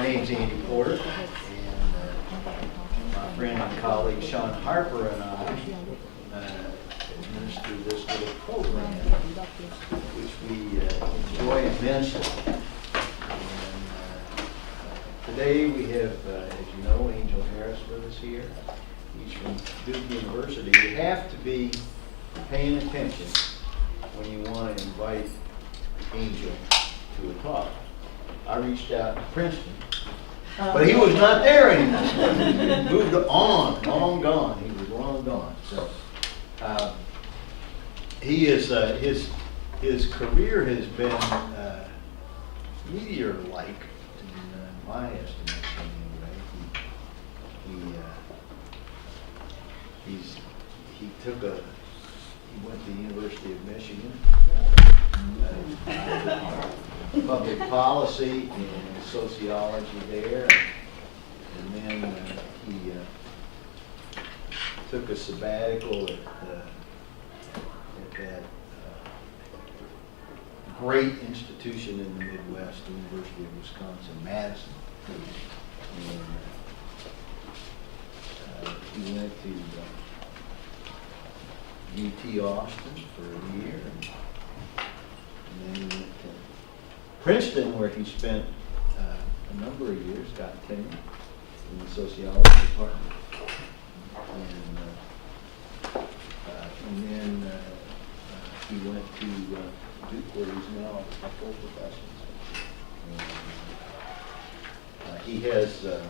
My name's Andy Porter, and my friend and colleague Shaun Harper and I administer this little program, which we enjoy immensely. And today we have, as you know, Angel Harris with us here. He's from Duke University. You have to be paying attention when you want to invite Angel to a talk. I reached out to Princeton, but he was not there anymore. Moved on, long gone. He was long gone. So he is his career has been meteor-like in my estimation. Anyway, he went to the University of Michigan. Public policy and sociology there, and then he took a sabbatical at that great institution in the Midwest, University of Wisconsin-Madison. And he went to UT Austin for a year, and then he went to Princeton, where he spent a number of years, got tenure in the sociology department, and then he went to Duke, where he's now a full professor. He has a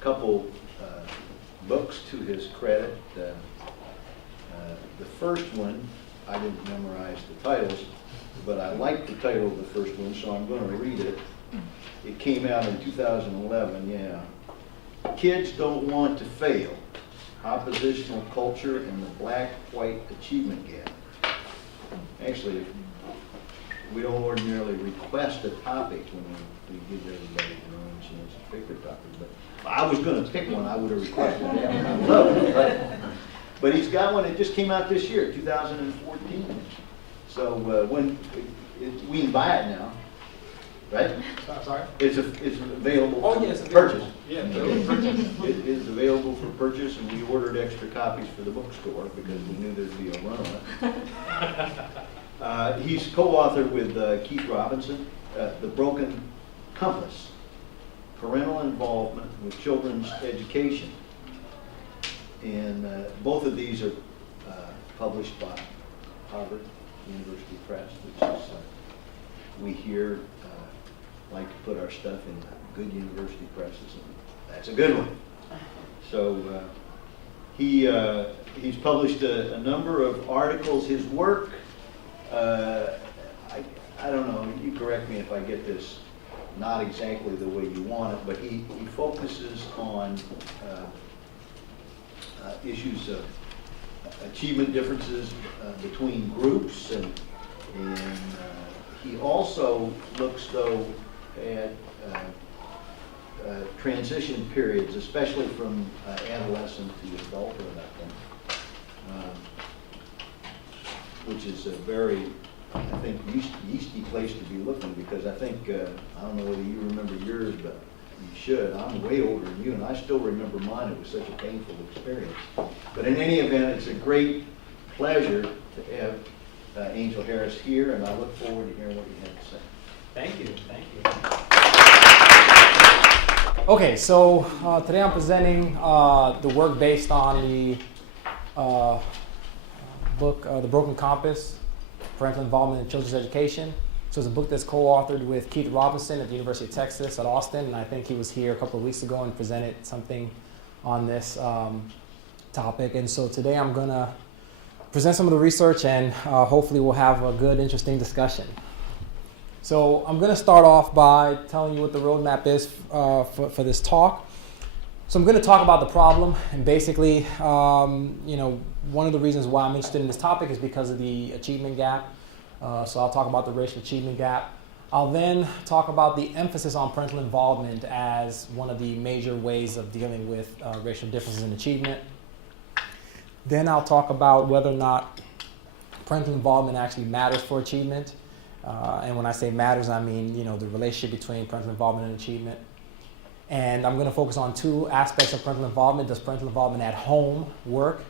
couple books to his credit. The first one, I didn't memorize the titles, but I like the title of the first one, so I'm going to read it. It came out in 2011, yeah. Kids Don't Want to Fail, Oppositional Culture and the Black-White Achievement Gap. Actually, we don't ordinarily request a topic when we give everybody their own chance to pick their topic, but if I was going to pick one, I would have requested that one. I love it, right? But he's got one that just came out this year, 2014. So we can buy it now, right? Sorry? It's available for purchase. Yeah, it is available for purchase, and we ordered extra copies for the bookstore because we knew there'd be a run on it. He's co-authored with Keith Robinson, The Broken Compass, Parental Involvement with Children's Education. And both of these are published by Harvard University Press, which is, we here like to put our stuff in good university presses, and that's a good one. So he's published a number of articles. His work, I don't know, you correct me if I get this not exactly the way you want it, but he focuses on issues of achievement differences between groups, and he also looks, though, at transition periods, especially from adolescent to adulthood, I think, which is a very, I think, yeasty place to be looking, because I think, I don't know whether you remember yours, but you should. I'm way older than you, and I still remember mine. It was such a painful experience. But in any event, it's a great pleasure to have Angel Harris here, and I look forward to hearing what you have to say. Thank you. Okay, so today I'm presenting the work based on the book, The Broken Compass, Parental Involvement in Children's Education. So it's a book that's co-authored with Keith Robinson at the University of Texas at Austin, and I think he was here a couple of weeks ago and presented something on this topic. And so today I'm going to present some of the research, and hopefully we'll have a good, interesting discussion. So I'm going to start off by telling you what the roadmap is for this talk. So I'm going to talk about the problem, and basically, one of the reasons why I'm interested in this topic is because of the achievement gap. So I'll talk about the racial achievement gap. I'll then talk about the emphasis on parental involvement as one of the major ways of dealing with racial differences in achievement. Then I'll talk about whether or not parental involvement actually matters for achievement. And when I say matters, I mean, the relationship between parental involvement and achievement. And I'm going to focus on two aspects of parental involvement. Does parental involvement at home work?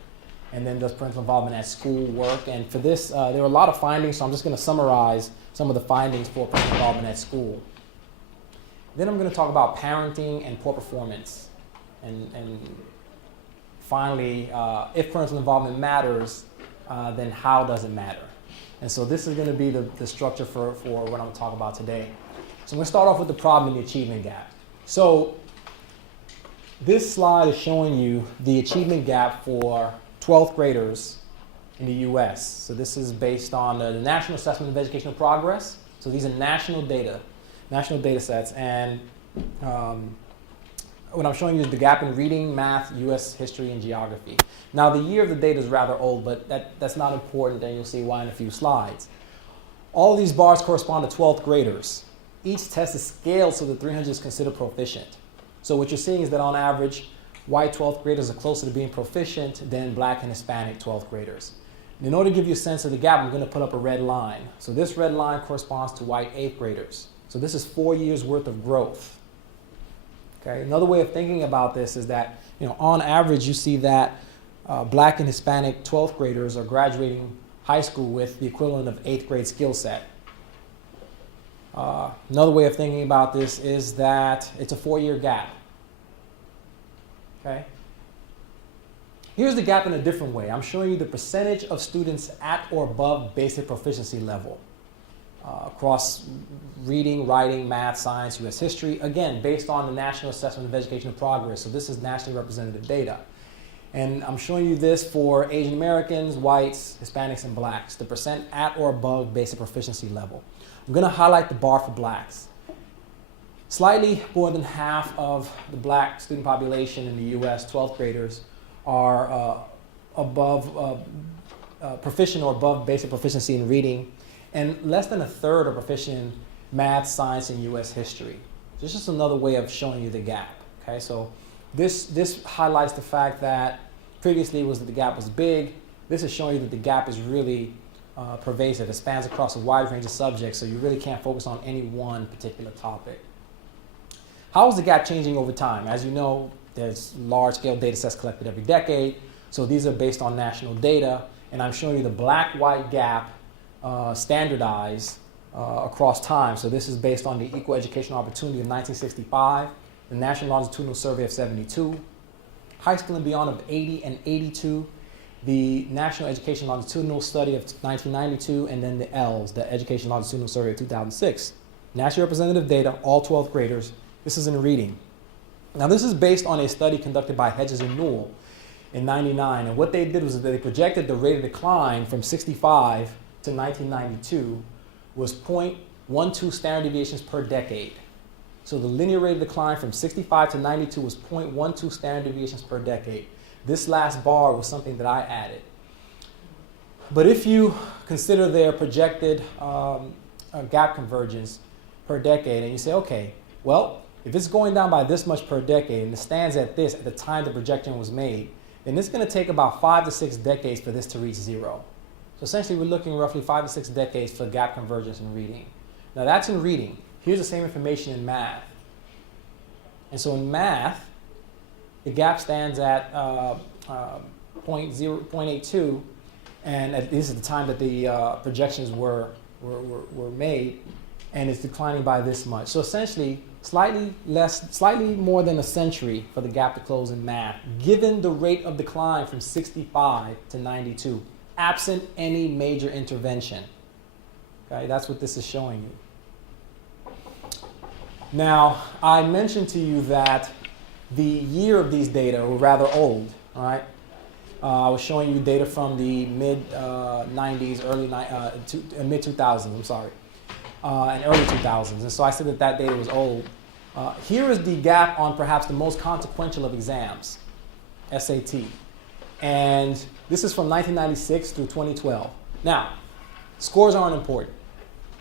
And then does parental involvement at school work? And for this, there are a lot of findings, so I'm just going to summarize some of the findings for parental involvement at school. Then I'm going to talk about parenting and poor performance. And finally, if parental involvement matters, then how does it matter? And so this is going to be the structure for what I'm going to talk about today. So I'm going to start off with the problem in the achievement gap. So this slide is showing you the achievement gap for 12th graders in the US. So this is based on the National Assessment of Educational Progress. So these are national data sets. And what I'm showing you is the gap in reading, math, US history, and geography. Now the year of the data is rather old, but that's not important, and you'll see why in a few slides. All of these bars correspond to 12th graders. Each test is scaled so that 300 is considered proficient. So what you're seeing is that on average, white 12th graders are closer to being proficient than black and Hispanic 12th graders. And in order to give you a sense of the gap, I'm going to put up a red line. So this red line corresponds to white 8th graders. So this is 4 years worth of growth. Okay? Another way of thinking about this is that, on average, you see that black and Hispanic 12th graders are graduating high school with the equivalent of 8th grade skill set. Another way of thinking about this is that it's a 4-year gap. Okay? Here's the gap in a different way. I'm showing you the percentage of students at or above basic proficiency level across reading, writing, math, science, US history, again, based on the National Assessment of Educational Progress. So this is nationally representative data. And I'm showing you this for Asian Americans, whites, Hispanics, and blacks, the percent at or above basic proficiency level. I'm going to highlight the bar for blacks. Slightly more than half of the black student population in the US, 12th graders, are proficient or above basic proficiency in reading, and less than a third are proficient in math, science, and US history. This is just another way of showing you the gap. Okay, so this highlights the fact that previously it was that the gap was big. This is showing you that the gap is really pervasive. It spans across a wide range of subjects, so you really can't focus on any one particular topic. How is the gap changing over time? As you know, there's large-scale data sets collected every decade, so these are based on national data, and I'm showing you the black-white gap standardized across time. So this is based on the Equal Educational Opportunity of 1965, the National Longitudinal Survey of 72, High School and Beyond of 80 and 82, the National Education Longitudinal Study of 1992, and then the ELS, the Education Longitudinal Survey of 2006. Nationally representative data, all 12th graders. This is in reading. Now this is based on a study conducted by Hedges and Newell in '99, and what they did was that they projected the rate of decline from 65 to 1992 was 0.12 standard deviations per decade. So the linear rate of decline from 65 to 92 was 0.12 standard deviations per decade. This last bar was something that I added. But if you consider their projected gap convergence per decade, and you say, okay, well, if it's going down by this much per decade, and it stands at this at the time the projection was made, then it's going to take about 5 to 6 decades for this to reach zero. So essentially, we're looking roughly 5 to 6 decades for gap convergence in reading. Now that's in reading. Here's the same information in math. And so in math, the gap stands at 0.82, and this is the time that the projections were made, and it's declining by this much. So essentially, slightly more than a century for the gap to close in math, given the rate of decline from 65 to 92, absent any major intervention. Okay, that's what this is showing you. Now, I mentioned to you that the year of these data were rather old, all right? I was showing you data from the mid-90s, mid-2000s, I'm sorry, and early 2000s. And so I said that data was old. Here is the gap on perhaps the most consequential of exams, SAT. And this is from 1996 through 2012. Now, scores aren't important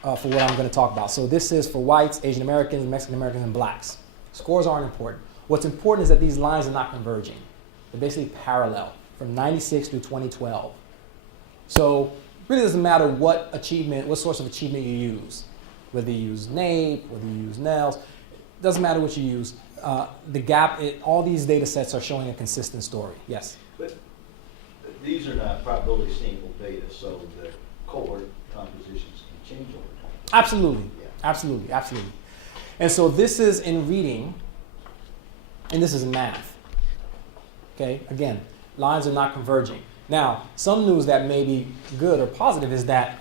for what I'm going to talk about. So this is for whites, Asian Americans, Mexican Americans, and blacks. Scores aren't important. What's important is that these lines are not converging. They're basically parallel from 96 through 2012. So really doesn't matter what source of achievement you use, whether you use NAEP, whether you use NELS, doesn't matter what you use. The gap, all these data sets are showing a consistent story. Yes? But these are not probability sample data, so the cohort compositions can change over time. Absolutely. Yeah. Absolutely. Absolutely. And so this is in reading, and this is in math. Okay? Again, lines are not converging. Now, some news that may be good or positive is that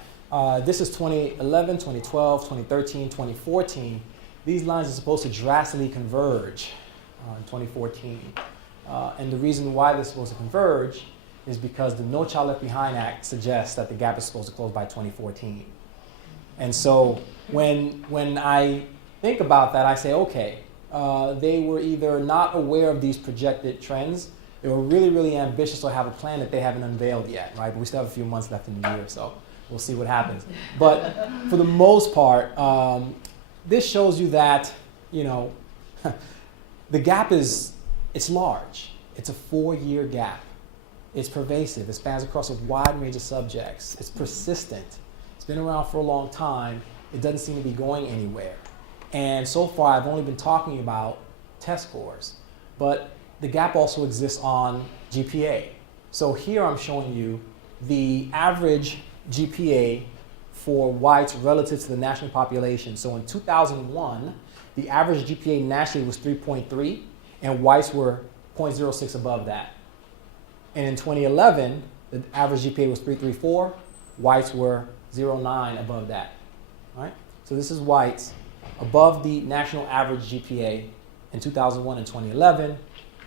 this is 2011, 2012, 2013, 2014. These lines are supposed to drastically converge in 2014. And the reason why they're supposed to converge is because the No Child Left Behind Act suggests that the gap is supposed to close by 2014. And so when I think about that, I say, okay, they were either not aware of these projected trends, they were really, really ambitious or have a plan that they haven't unveiled yet, right? But we still have a few months left in the year, so we'll see what happens. But for the most part, this shows you that, the gap it's large. It's a 4-year gap. It's pervasive. It spans across a wide range of subjects. It's persistent. It's been around for a long time. It doesn't seem to be going anywhere. And so far, I've only been talking about test scores. But the gap also exists on GPA. So here I'm showing you the average GPA for whites relative to the national population. So in 2001, the average GPA nationally was 3.3, and whites were 0.06 above that. And in 2011, the average GPA was 3.34, whites were 0.9 above that. All right? So this is whites above the national average GPA in 2001 and 2011.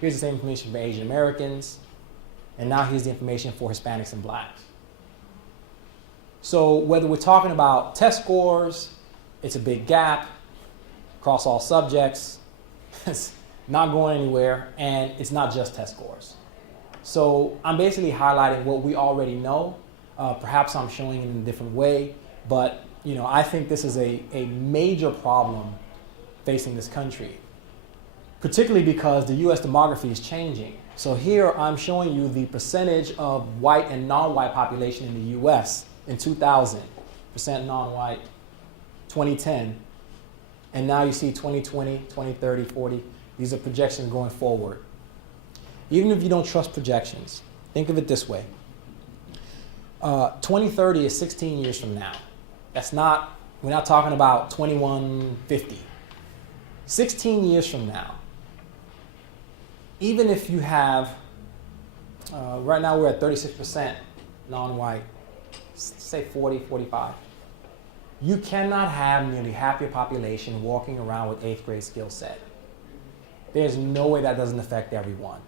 Here's the same information for Asian Americans. And now here's the information for Hispanics and blacks. So whether we're talking about test scores, it's a big gap across all subjects. It's not going anywhere, and it's not just test scores. So I'm basically highlighting what we already know. Perhaps I'm showing it in a different way, but I think this is a major problem facing this country, particularly because the U.S. demography is changing. So here I'm showing you the percentage of white and non-white population in the U.S. in 2000, percent non-white, 2010, and now you see 2020, 2030, 40. These are projections going forward. Even if you don't trust projections, think of it this way. 2030 is 16 years from now. We're not talking about 2150. 16 years from now, even if you have, right now we're at 36% non-white, say 40, 45. You cannot have nearly half your population walking around with 8th grade skill set. There's no way that doesn't affect everyone.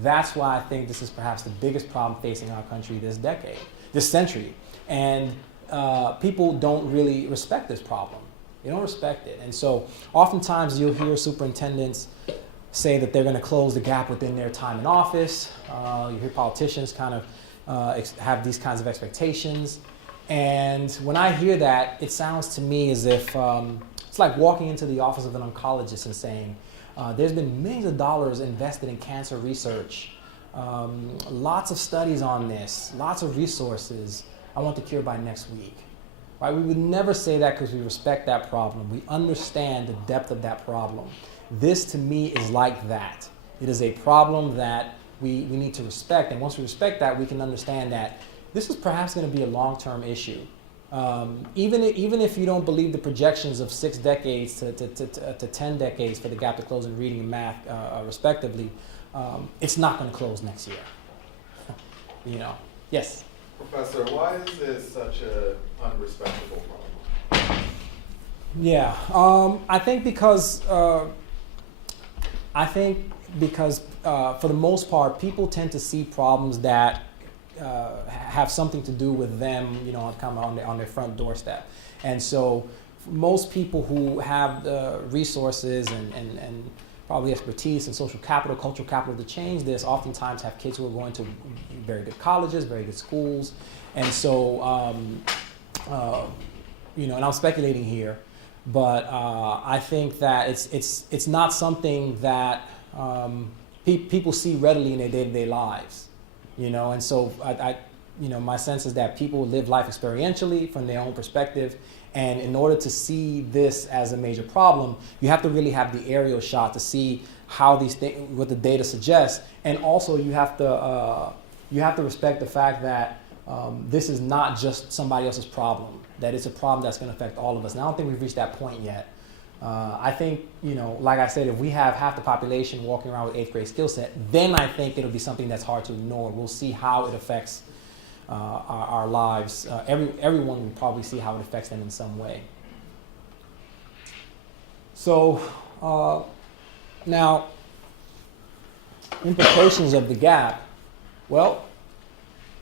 That's why I think this is perhaps the biggest problem facing our country this century. And people don't really respect this problem. They don't respect it. And so oftentimes you'll hear superintendents say that they're going to close the gap within their time in office. You hear politicians kind of have these kinds of expectations. And when I hear that, it sounds to me as if it's like walking into the office of an oncologist and saying, there's been millions of dollars invested in cancer research, lots of studies on this, lots of resources. I want the cure by next week. Right? We would never say that because we respect that problem. We understand the depth of that problem. This, to me, is like that. It is a problem that we need to respect. And once we respect that, we can understand that this is perhaps going to be a long-term issue. Even if you don't believe the projections of 6 decades to 10 decades for the gap to close in reading and math, respectively, it's not going to close next year. Yes? Professor, why is this such an unrespectable problem? Yeah, I think because for the most part, people tend to see problems that have something to do with them, kind of on their front doorstep. And so most people who have the resources and probably expertise and social capital, cultural capital to change this, oftentimes have kids who are going to very good colleges, very good schools. And so, and I'm speculating here, but I think that it's not something that people see readily in their day-to-day lives. And so my sense is that people live life experientially from their own perspective. And in order to see this as a major problem, you have to really have the aerial shot to see how these things, what the data suggests. And also you have to respect the fact that this is not just somebody else's problem, that it's a problem that's going to affect all of us. And I don't think we've reached that point yet. I think, like I said, if we have half the population walking around with 8th grade skill set, then I think it'll be something that's hard to ignore. We'll see how it affects our lives. Everyone will probably see how it affects them in some way. So now, implications of the gap. Well,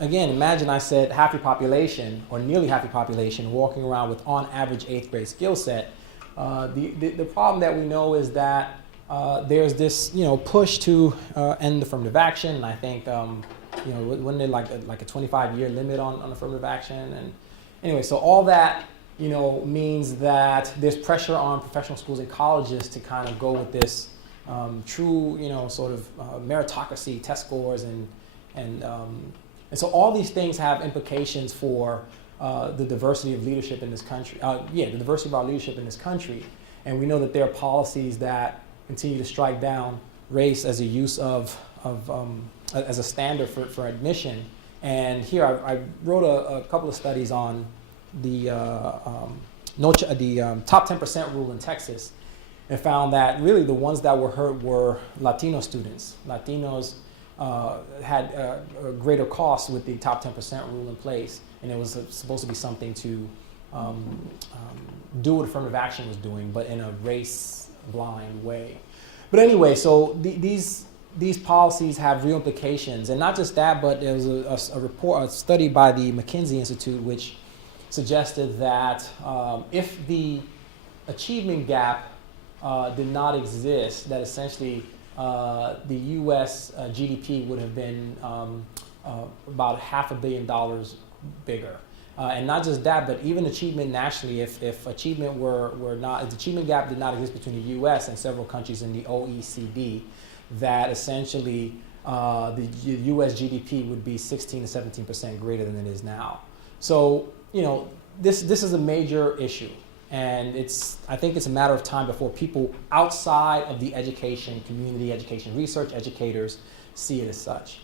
again, imagine I said half your population, or nearly half your population, walking around with on average 8th grade skill set. The problem that we know is that there's this push to end affirmative action, and I think wasn't there like a 25-year limit on affirmative action? And anyway, so all that means that there's pressure on professional schools and colleges to kind of go with this true sort of meritocracy test scores and so all these things have implications for the diversity of leadership in this country. The diversity of our leadership in this country, and we know that there are policies that continue to strike down race as a use as a standard for admission. And here I wrote a couple of studies on the top 10% rule in Texas, and found that really the ones that were hurt were Latino students. Latinos had a greater cost with the top 10% rule in place, and it was supposed to be something to do what affirmative action was doing, but in a race-blind way. But anyway, so these policies have real implications, and not just that, but there was a study by the McKinsey Institute which suggested that if the achievement gap did not exist, that essentially the U.S. GDP would have been about $500 million bigger. And not just that, but even achievement nationally, if achievement if the achievement gap did not exist between the U.S. and several countries in the OECD, that essentially the U.S. GDP would be 16 to 17% greater than it is now. So, this is a major issue. And I think it's a matter of time before people outside of the education community, education research, educators, see it as such.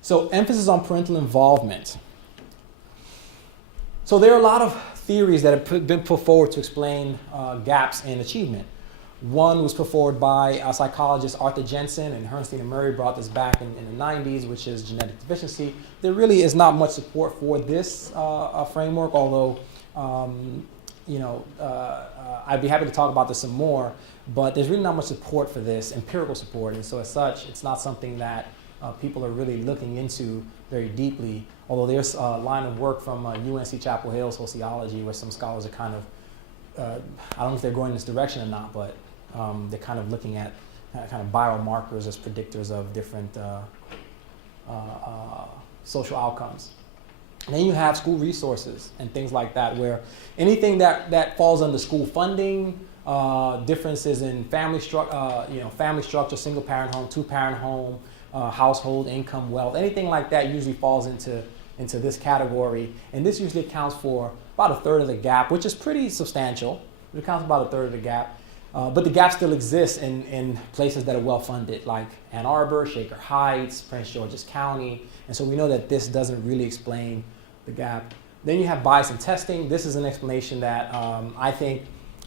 So emphasis on parental involvement. So there are a lot of theories that have been put forward to explain gaps in achievement. One was put forward by psychologist Arthur Jensen, and Herrnstein and Murray brought this back in the 90s, which is genetic deficiency. There really is not much support for this framework, although I'd be happy to talk about this some more, but there's really not much support for this, empirical support, and so as such, it's not something that people are really looking into very deeply, although there's a line of work from UNC Chapel Hill sociology where some scholars are kind of, I don't know if they're going in this direction or not, but they're kind of looking at kind of biomarkers as predictors of different social outcomes. And then you have school resources and things like that, where anything that falls under school funding, differences in family structure, single parent home, 2-parent home, household income, wealth, anything like that usually falls into this category. And this usually accounts for about a third of the gap, which is pretty substantial. It accounts for about a third of the gap. But the gap still exists in places that are well funded, like Ann Arbor, Shaker Heights, Prince George's County. And so we know that this doesn't really explain the gap. Then you have bias in testing. This is an explanation that I think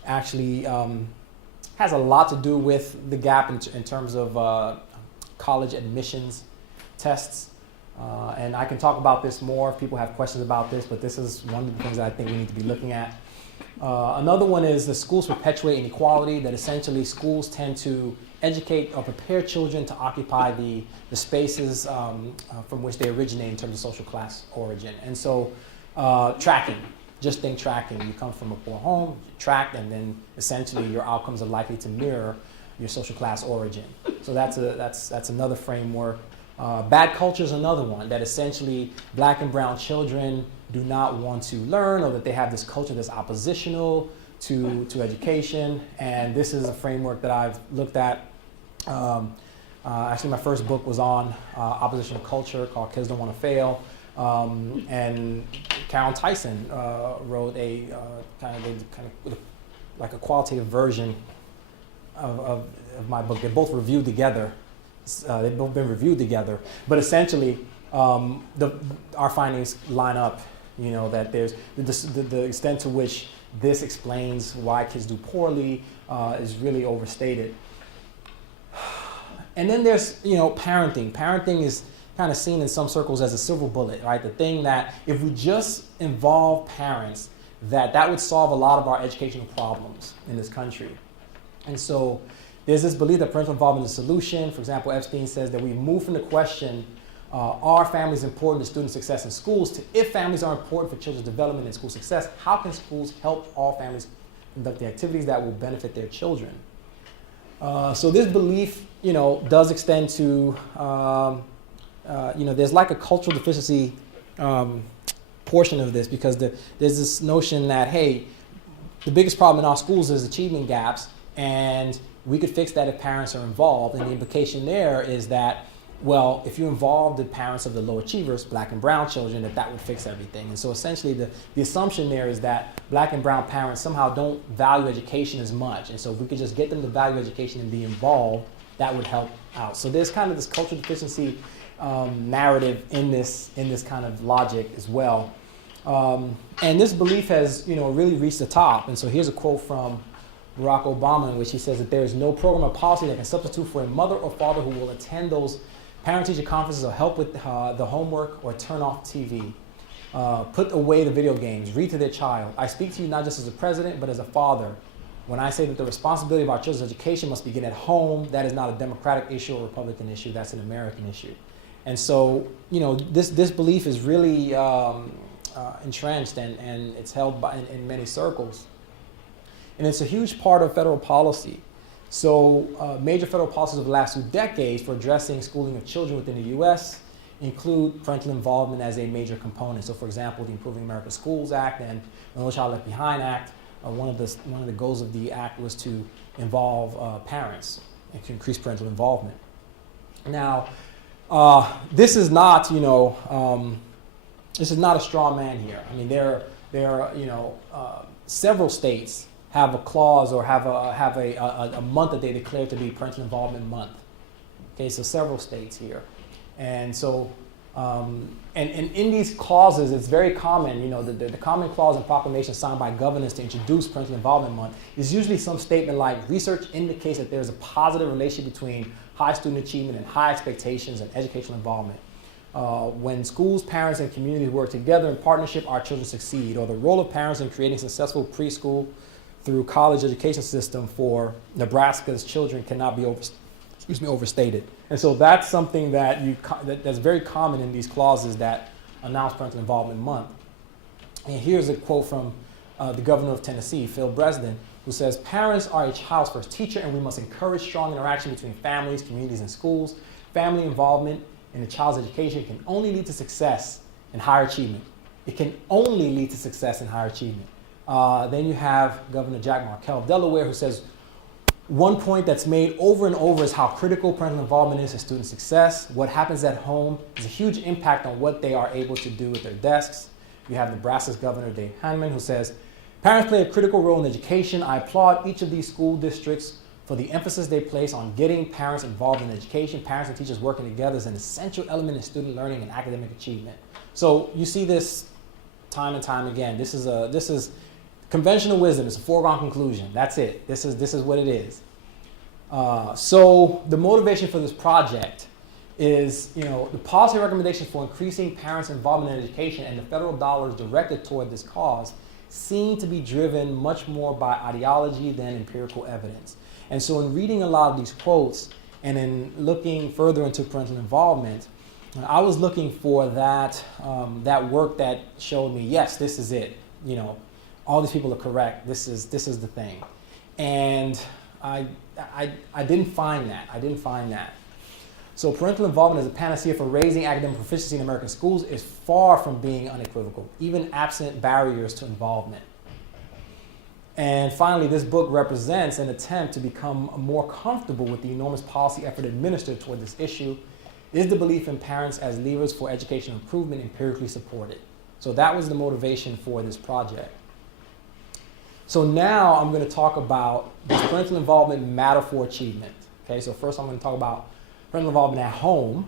actually has a lot to do with the gap in terms of college admissions tests. And I can talk about this more if people have questions about this, but this is one of the things that I think we need to be looking at. Another one is the schools perpetuate inequality, that essentially schools tend to educate or prepare children to occupy the spaces from which they originate in terms of social class origin. And so tracking, just think tracking. You come from a poor home, tracked, and then essentially your outcomes are likely to mirror your social class origin. So that's another framework. Bad culture is another one, that essentially black and brown children do not want to learn, or that they have this culture that's oppositional to education. And this is a framework that I've looked at. Actually, my first book was on oppositional culture, called Kids Don't Want to Fail. And Karen Tyson wrote a like a qualitative version of my book. They're both reviewed together. They've both been reviewed together. But essentially, our findings line up. That there's the extent to which this explains why kids do poorly is really overstated. And then there's parenting. Parenting is kind of seen in some circles as a silver bullet, right? The thing that if we just involve parents, that would solve a lot of our educational problems in this country. And so there's this belief that parental involvement is a solution. For example, Epstein says that we move from the question, are families important to student success in schools, to if families are important for children's development and school success, how can schools help all families conduct the activities that will benefit their children? So this belief, does extend to, there's like a cultural deficiency portion of this, because there's this notion that, hey, the biggest problem in our schools is achievement gaps, and we could fix that if parents are involved. And the implication there is that, well, if you involve the parents of the low achievers, black and brown children, that would fix everything. And so essentially the assumption there is that black and brown parents somehow don't value education as much. And so if we could just get them to value education and be involved, that would help out. So there's kind of this cultural deficiency narrative in this kind of logic as well. And this belief has, really reached the top. And so here's a quote from Barack Obama, in which he says that there is no program or policy that can substitute for a mother or father who will attend those parent-teacher conferences or help with the homework or turn off TV. Put away the video games, read to their child. I speak to you not just as a president, but as a father. When I say that the responsibility of our children's education must begin at home, that is not a Democratic issue or Republican issue, that's an American issue. And so, this belief is really entrenched and it's held in many circles. And it's a huge part of federal policy. So major federal policies of the last 2 decades for addressing schooling of children within the U.S. include parental involvement as a major component. So for example, the Improving America Schools Act and the No Child Left Behind Act, one of the goals of the act was to involve parents and to increase parental involvement. Now, this is not, this is not a straw man here. I mean, there are, several states have a clause or have a month that they declare to be Parental Involvement Month. Okay, so several states here. And so, and in these clauses, it's very common, the common clause and proclamation signed by governors to introduce Parental Involvement Month is usually some statement like, research indicates that there's a positive relationship between high student achievement and high expectations and educational involvement. When schools, parents, and communities work together in partnership, our children succeed. Or the role of parents in creating successful preschool through college education system for Nebraska's children cannot be overstated. And so that's something that's very common in these clauses that announce Parental Involvement Month. And here's a quote from the governor of Tennessee, Phil Bresden, who says, parents are a child's first teacher, and we must encourage strong interaction between families, communities, and schools. Family involvement in a child's education can only lead to success and higher achievement. It can only lead to success and higher achievement. Then you have Governor Jack Markell of Delaware, who says, one point that's made over and over is how critical parental involvement is to student success. What happens at home has a huge impact on what they are able to do at their desks. You have Nebraska's Governor Dave Hanman, who says, parents play a critical role in education. I applaud each of these school districts for the emphasis they place on getting parents involved in education. Parents and teachers working together is an essential element in student learning and academic achievement. So you see this time and time again. This is conventional wisdom. It's a foregone conclusion. That's it. This is what it is. So the motivation for this project is, the policy recommendations for increasing parents' involvement in education and the federal dollars directed toward this cause seem to be driven much more by ideology than empirical evidence. And so in reading a lot of these quotes and in looking further into parental involvement, I was looking for that work that showed me, yes, this is it. All these people are correct. This is the thing. And I didn't find that. So parental involvement as a panacea for raising academic proficiency in American schools is far from being unequivocal, even absent barriers to involvement. And finally, this book represents an attempt to become more comfortable with the enormous policy effort administered toward this issue. Is the belief in parents as levers for educational improvement empirically supported? So that was the motivation for this project. So now I'm going to talk about, does parental involvement matter for achievement? Okay, so first I'm going to talk about parental involvement at home,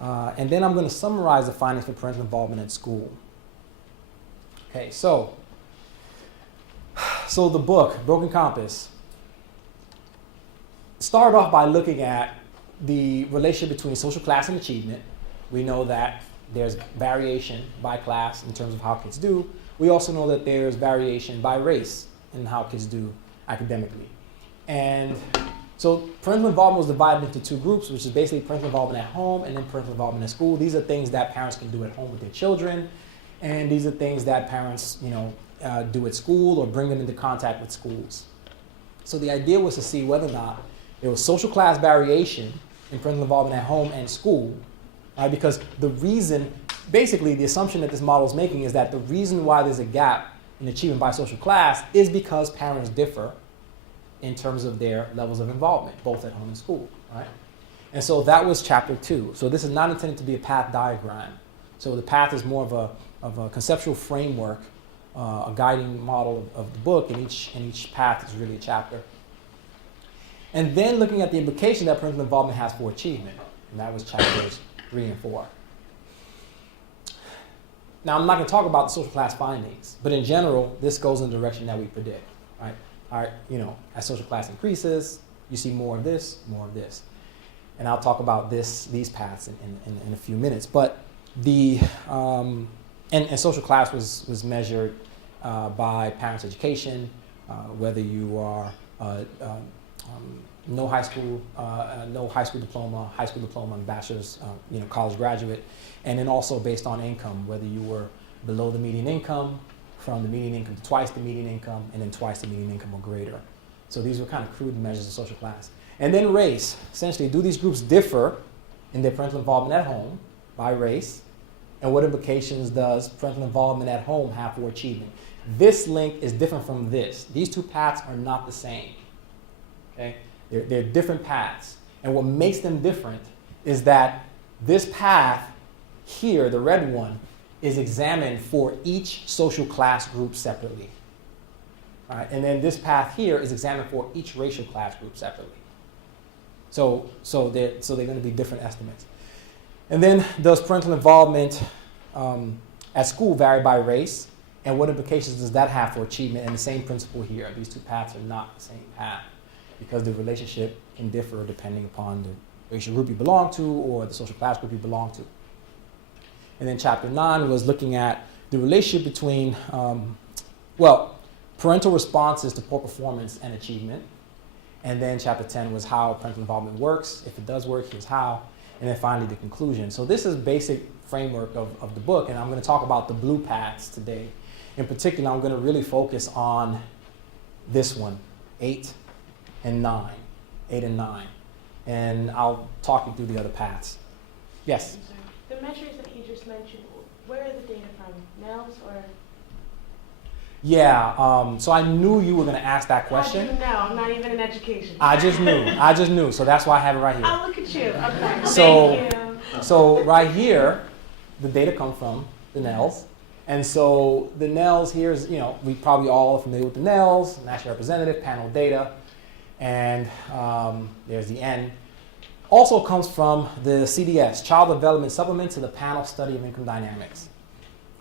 and then I'm going to summarize the findings for parental involvement at school. Okay, so the book, Broken Compass, started off by looking at the relationship between social class and achievement. We know that there's variation by class in terms of how kids do. We also know that there's variation by race in how kids do academically. And so parental involvement was divided into two groups, which is basically parental involvement at home and then parental involvement at school. These are things that parents can do at home with their children, and these are things that parents, do at school or bring them into contact with schools. So the idea was to see whether or not there was social class variation in parental involvement at home and school, right? Because the reason, basically the assumption that this model is making is that the reason why there's a gap in achievement by social class is because parents differ in terms of their levels of involvement, both at home and school, right? And so that was chapter 2. So this is not intended to be a path diagram. So the path is more of a conceptual framework, a guiding model of the book, and each path is really a chapter. And then looking at the implication that parental involvement has for achievement, and that was chapters 3 and 4. Now, I'm not going to talk about the social class findings, but in general, this goes in the direction that we predict, right? As social class increases, you see more of this, and I'll talk about these paths in a few minutes. But and social class was measured by parents' education, whether you are no high school diploma, and bachelor's, college graduate, and then also based on income, whether you were below the median income, from the median income to twice the median income, and then twice the median income or greater. So these were kind of crude measures of social class. And then race, essentially, do these groups differ in their parental involvement at home by race? And what implications does parental involvement at home have for achievement? This link is different from this. These two paths are not the same. Okay? They're different paths. And what makes them different is that this path here, the red one, is examined for each social class group separately. All right? And then this path here is examined for each racial class group separately. So they're going to be different estimates. And then does parental involvement at school vary by race? And what implications does that have for achievement? And the same principle here. These two paths are not the same path because the relationship can differ depending upon the racial group you belong to or the social class group you belong to. And then chapter 9 was looking at the relationship between, parental responses to poor performance and achievement. And then chapter 10 was how parental involvement works. If it does work, here's how. And then finally the conclusion. So this is basic framework of the book, and I'm going to talk about the blue paths today. In particular, I'm going to really focus on this one, 8 and 9. And I'll talk you through the other paths. Yes? The measures that you just mentioned, where are the data from? NELS or? Yeah, so I knew you were going to ask that question. How do you know? I'm not even in education. I just knew. So that's why I have it right here. Oh, look at you. Okay. So, Thank you. So right here, the data come from the NELS. And so the NELS here is, we probably all are familiar with the NELS, National Representative, Panel Data, and there's the N. Also comes from the CDS, Child Development Supplement to the Panel Study of Income Dynamics.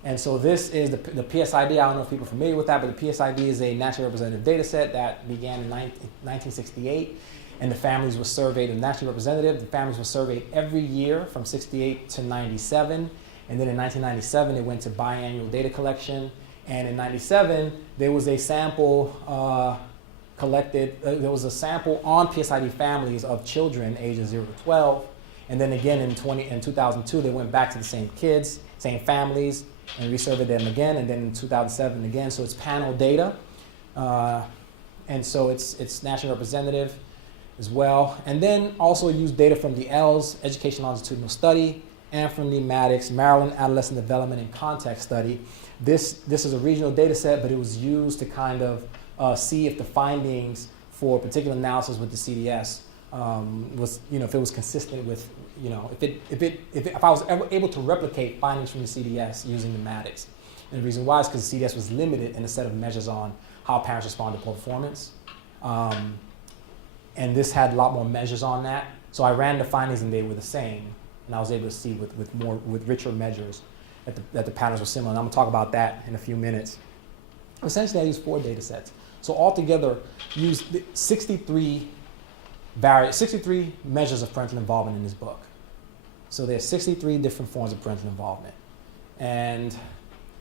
And so this is the PSID. I don't know if people are familiar with that, but the PSID is a nationally representative data set that began in 1968, and the families were surveyed, the nationally representative, the families were surveyed every year from 68 to 97, and then in 1997 it went to biannual data collection, and in 97 there was a sample collected, there was a sample on PSID families of children ages 0 to 12, and then again in 2002 they went back to the same kids, same families, and resurveyed them again, and then in 2007 again. So it's panel data, and so it's national representative as well. And then also use data from the ELS, Education Longitudinal Study, and from the MADIX, Maryland Adolescent Development and Context Study. This is a regional data set, but it was used to kind of see if the findings for particular analysis with the CDS was, if it was consistent with, if I was ever able to replicate findings from the CDS using the Maddox. And the reason why is because the CDS was limited in a set of measures on how parents respond to poor performance. And this had a lot more measures on that. So I ran the findings and they were the same. And I was able to see with richer measures that the patterns were similar. And I'm gonna talk about that in a few minutes. Essentially, I used 4 data sets. So altogether, used 63 measures of parental involvement in this book. So there's 63 different forms of parental involvement. And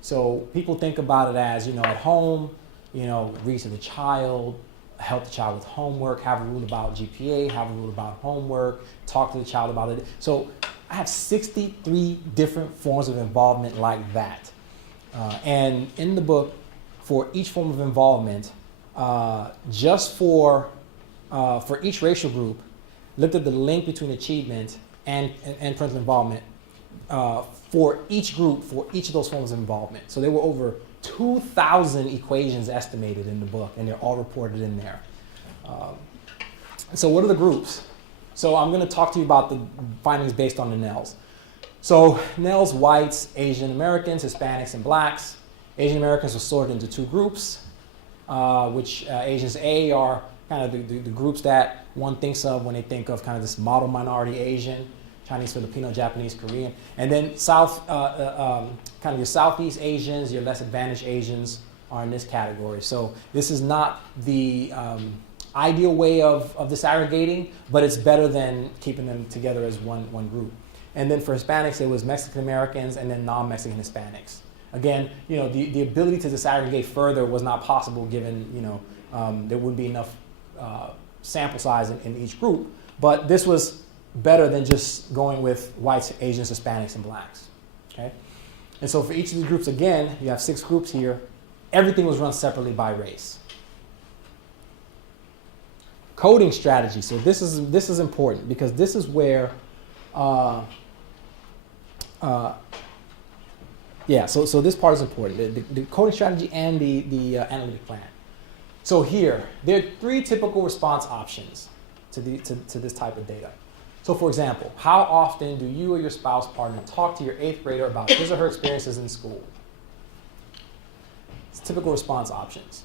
so people think about it as, at home, read to the child, help the child with homework, have a rule about GPA, have a rule about homework, talk to the child about it. So I have 63 different forms of involvement like that. And in the book, for each form of involvement, just for each racial group, looked at the link between achievement and parental involvement for each group, for each of those forms of involvement. So there were over 2,000 equations estimated in the book, and they're all reported in there. So what are the groups? So I'm going to talk to you about the findings based on the NELs. So NELs, whites, Asian Americans, Hispanics, and blacks. Asian Americans were sorted into 2 groups, which Asians A are kind of the groups that one thinks of when they think of kind of this model minority Asian, Chinese, Filipino, Japanese, Korean. And then kind of your Southeast Asians, your less advantaged Asians are in this category. So this is not the ideal way of disaggregating, but it's better than keeping them together as one group. And then for Hispanics, it was Mexican Americans and then non-Mexican Hispanics. Again, the ability to disaggregate further was not possible given, there wouldn't be enough sample size in each group. But this was better than just going with whites, Asians, Hispanics, and blacks. Okay? And so for each of the groups, again, you have 6 groups here. Everything was run separately by race. Coding strategy. So this is important because this is where, so this part is important. The coding strategy and the analytic plan. So here, there are 3 typical response options to this type of data. So for example, how often do you or your spouse partner talk to your 8th grader about his or her experiences in school? It's typical response options.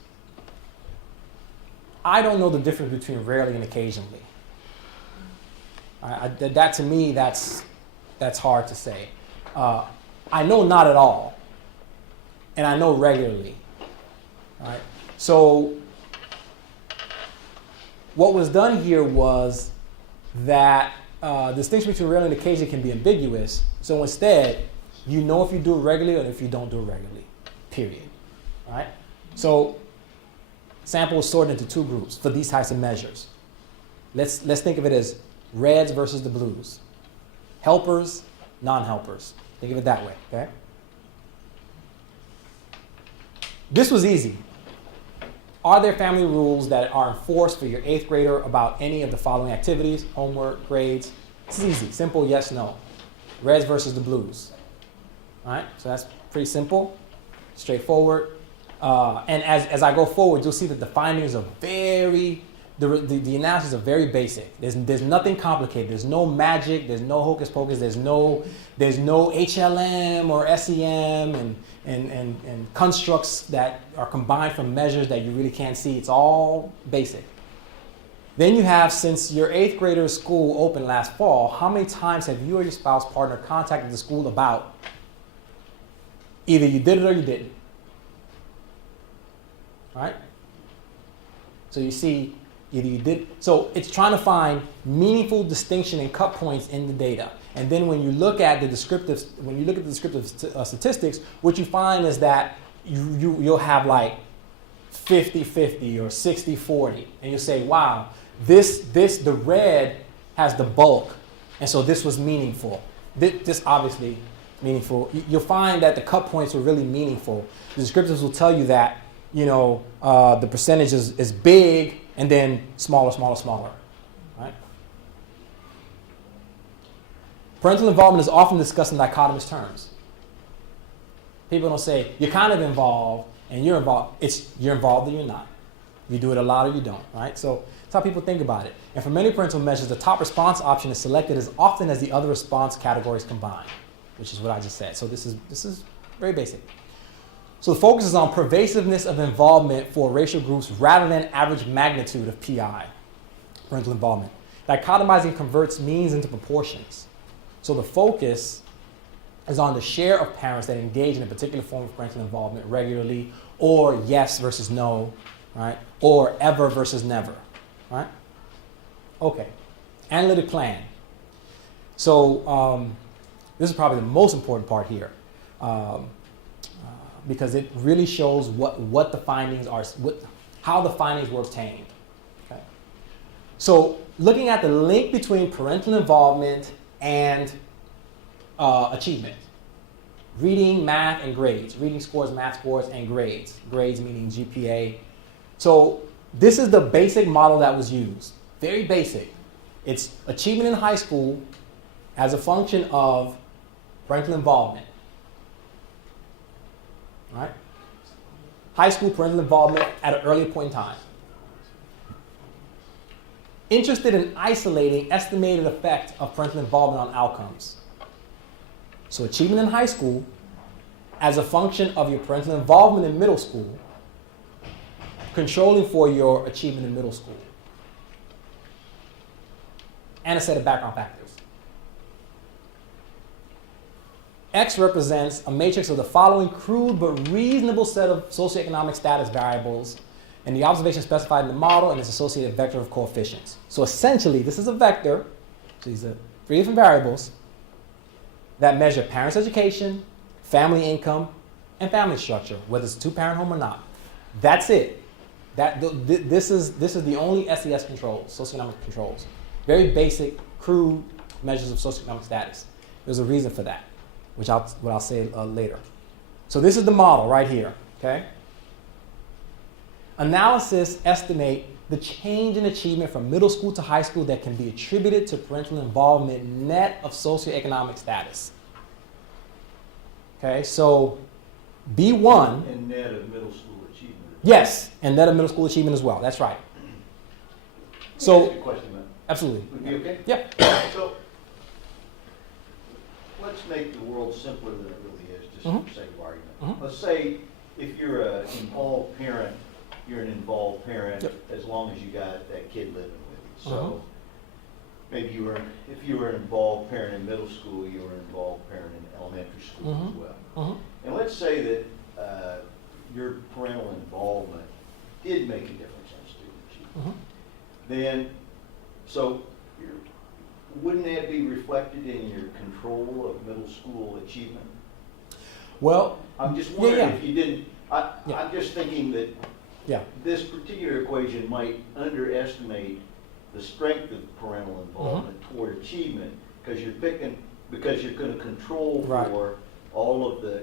I don't know the difference between rarely and occasionally. That to me, that's hard to say. I know not at all, and I know regularly. All right? So what was done here was that distinction between rarely and occasionally can be ambiguous. So instead, you know if you do it regularly or if you don't do it regularly, period. All right? So sample was sorted into 2 groups for these types of measures. Let's think of it as reds versus the blues. Helpers, non-helpers. Think of it that way, okay? This was easy. Are there family rules that are enforced for your 8th grader about any of the following activities, homework, grades? This is easy, simple, yes, no. Reds versus the blues. All right, so that's pretty simple, straightforward. And as I go forward, you'll see that the findings are the analysis are very basic. There's nothing complicated. There's no magic. There's no hocus pocus. There's no HLM or SEM and constructs that are combined from measures that you really can't see. It's all basic. Then you have, since your 8th grader's school opened last fall, how many times have you or your spouse partner contacted the school about either you did it or you didn't? All right? So you see, either you did. So it's trying to find meaningful distinction and cut points in the data. And then when you look at the descriptive, statistics, what you find is that you'll have like 50-50 or 60-40, and you'll say, wow, the red has the bulk, and so this was meaningful. This obviously meaningful. You'll find that the cut points were really meaningful. The descriptives will tell you that the percentage is big and then smaller, right? Parental involvement is often discussed in dichotomous terms. People don't say, you're kind of involved and you're involved. It's you're involved or you're not. You do it a lot or you don't, right? So That's how people think about it. And for many parental measures, the top response option is selected as often as the other response categories combined, which is what I just said. So this is very basic. So the focus is on pervasiveness of involvement for racial groups rather than average magnitude of PI, parental involvement. Dichotomizing converts means into proportions. So the focus is on the share of parents that engage in a particular form of parental involvement regularly, or yes versus no, right? Or ever versus never, right? Okay, analytic plan. So this is probably the most important part here. Because it really shows what the findings are, how the findings were obtained. Okay. So looking at the link between parental involvement and achievement. Reading, math, and grades. Reading scores, math scores, and grades. Grades meaning GPA. So this is the basic model that was used. Very basic. It's achievement in high school as a function of parental involvement. Right? High school parental involvement at an earlier point in time. Interested in isolating estimated effect of parental involvement on outcomes. So achievement in high school as a function of your parental involvement in middle school, controlling for your achievement in middle school. And a set of background factors. X represents a matrix of the following crude but reasonable set of socioeconomic status variables and the observation specified in the model and its associated vector of coefficients. So essentially, this is a vector, so these are 3 different variables, that measure parents' education, family income, and family structure, whether it's a 2-parent home or not. That's it. This is the only SES controls, socioeconomic controls. Very basic, crude measures of socioeconomic status. There's a reason for that, which I'll say later. So this is the model right here, okay? Analysis estimate the change in achievement from middle school to high school that can be attributed to parental involvement net of socioeconomic status. Okay, so B1. And net of middle school achievement. Yes, and net of middle school achievement as well. That's right. Let me So, ask you a question, man. absolutely. Would be okay? Yep. So, let's make the world simpler than it really is, just Mhm. for sake of argument. Mhm. Let's say if you're an involved parent, you're an involved parent Yep. as long as you got that kid living with you. Mhm. So maybe if you were an involved parent in middle school, you were an involved parent in elementary school as Mhm. well. Mhm. And let's say that your parental involvement did make a difference in student achievement. Mhm. Then, so wouldn't that be reflected in your control of middle school achievement? Well, I'm just wondering yeah. if you didn't, Yeah. I'm just thinking that yeah. this particular equation might underestimate the strength of parental involvement toward achievement, because you're going to control Right. for all of the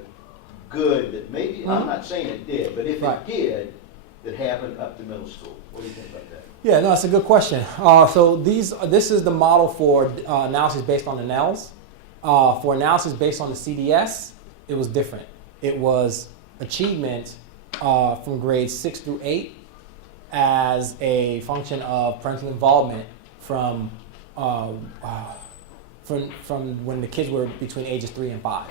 good that maybe, I'm not saying it did, but if Right. it did, that happened up to middle school. What do you think about that? Yeah, no, that's a good question. So this is the model for analysis based on the NELs. For analysis based on the CDS, it was different. It was achievement from grades 6 through 8 as a function of parental involvement from when the kids were between ages 3 and 5.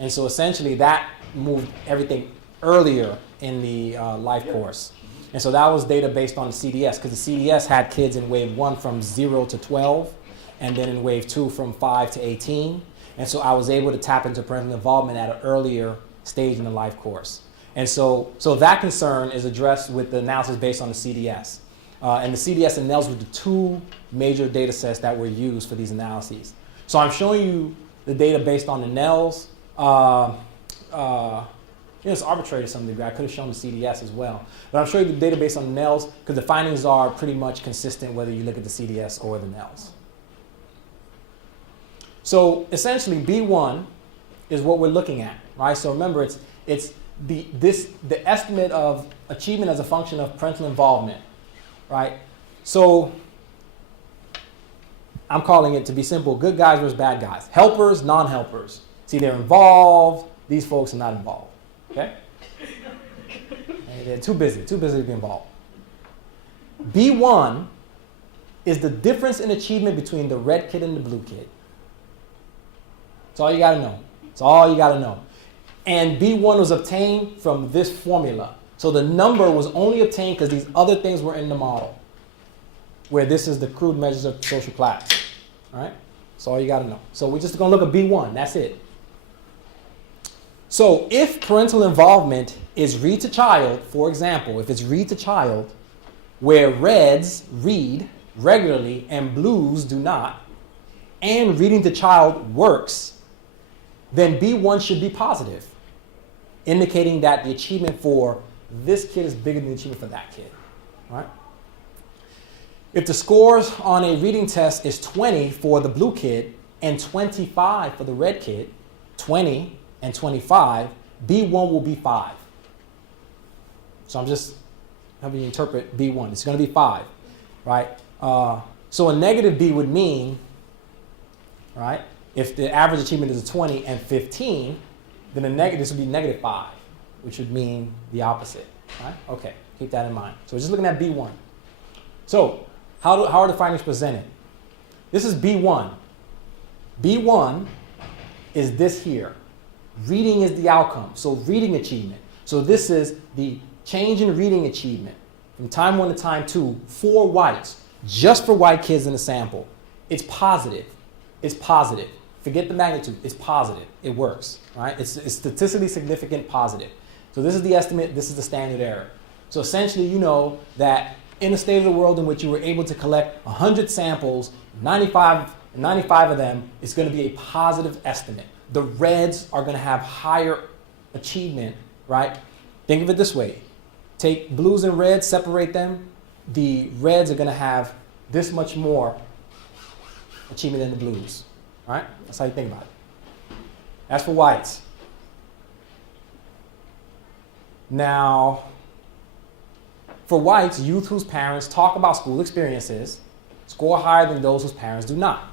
And so essentially that moved everything earlier in the life course. And so that was data based on the CDS, because the CDS had kids in wave 1 from 0 to 12, and then in wave 2 from 5 to 18. And so I was able to tap into parental involvement at an earlier stage in the life course. And so that concern is addressed with the analysis based on the CDS. And the CDS and NELs were the 2 major data sets that were used for these analyses. So I'm showing you the data based on the NELs. It's arbitrary to some degree. I could have shown the CDS as well. But I'm showing you the data based on the NELs because the findings are pretty much consistent whether you look at the CDS or the NELs. So essentially B1 is what we're looking at, right? So remember it's the estimate of achievement as a function of parental involvement, right? So I'm calling it, to be simple, good guys versus bad guys. Helpers, non-helpers. See, they're involved. These folks are not involved, okay? And they're too busy to be involved. B1 is the difference in achievement between the red kid and the blue kid. That's all you got to know. That's all you got to know. And B1 was obtained from this formula. So the number was only obtained because these other things were in the model, where this is the crude measures of social class. All right? That's all you got to know. So we're just going to look at B1. That's it. So if parental involvement is read to child, for example, if it's read to child, where reds read regularly and blues do not, and reading to child works, then B1 should be positive, indicating that the achievement for this kid is bigger than the achievement for that kid. All right? If the scores on a reading test is 20 for the blue kid and 25 for the red kid, 20 and 25, B1 will be 5. So I'm just having you interpret B1. It's going to be 5, right? So a negative B would mean, right, if the average achievement is 20 and 15, then this would be negative 5, which would mean the opposite, right? Okay, keep that in mind. So we're just looking at B1. So how are the findings presented? This is B1. B1 is this here. Reading is the outcome, so reading achievement. So this is the change in reading achievement from time 1 to time 2 for whites, just for white kids in the sample. It's positive. It's positive. Forget the magnitude. It's positive. It works. Right? It's statistically significant positive. So this is the estimate. This is the standard error. So essentially, you know that in a state of the world in which you were able to collect 100 samples, 95 of them, it's going to be a positive estimate. The reds are going to have higher achievement, right? Think of it this way. Take blues and reds, separate them. The reds are going to have this much more achievement than the blues, right? That's how you think about it. As for whites. Now, for whites, youth whose parents talk about school experiences score higher than those whose parents do not.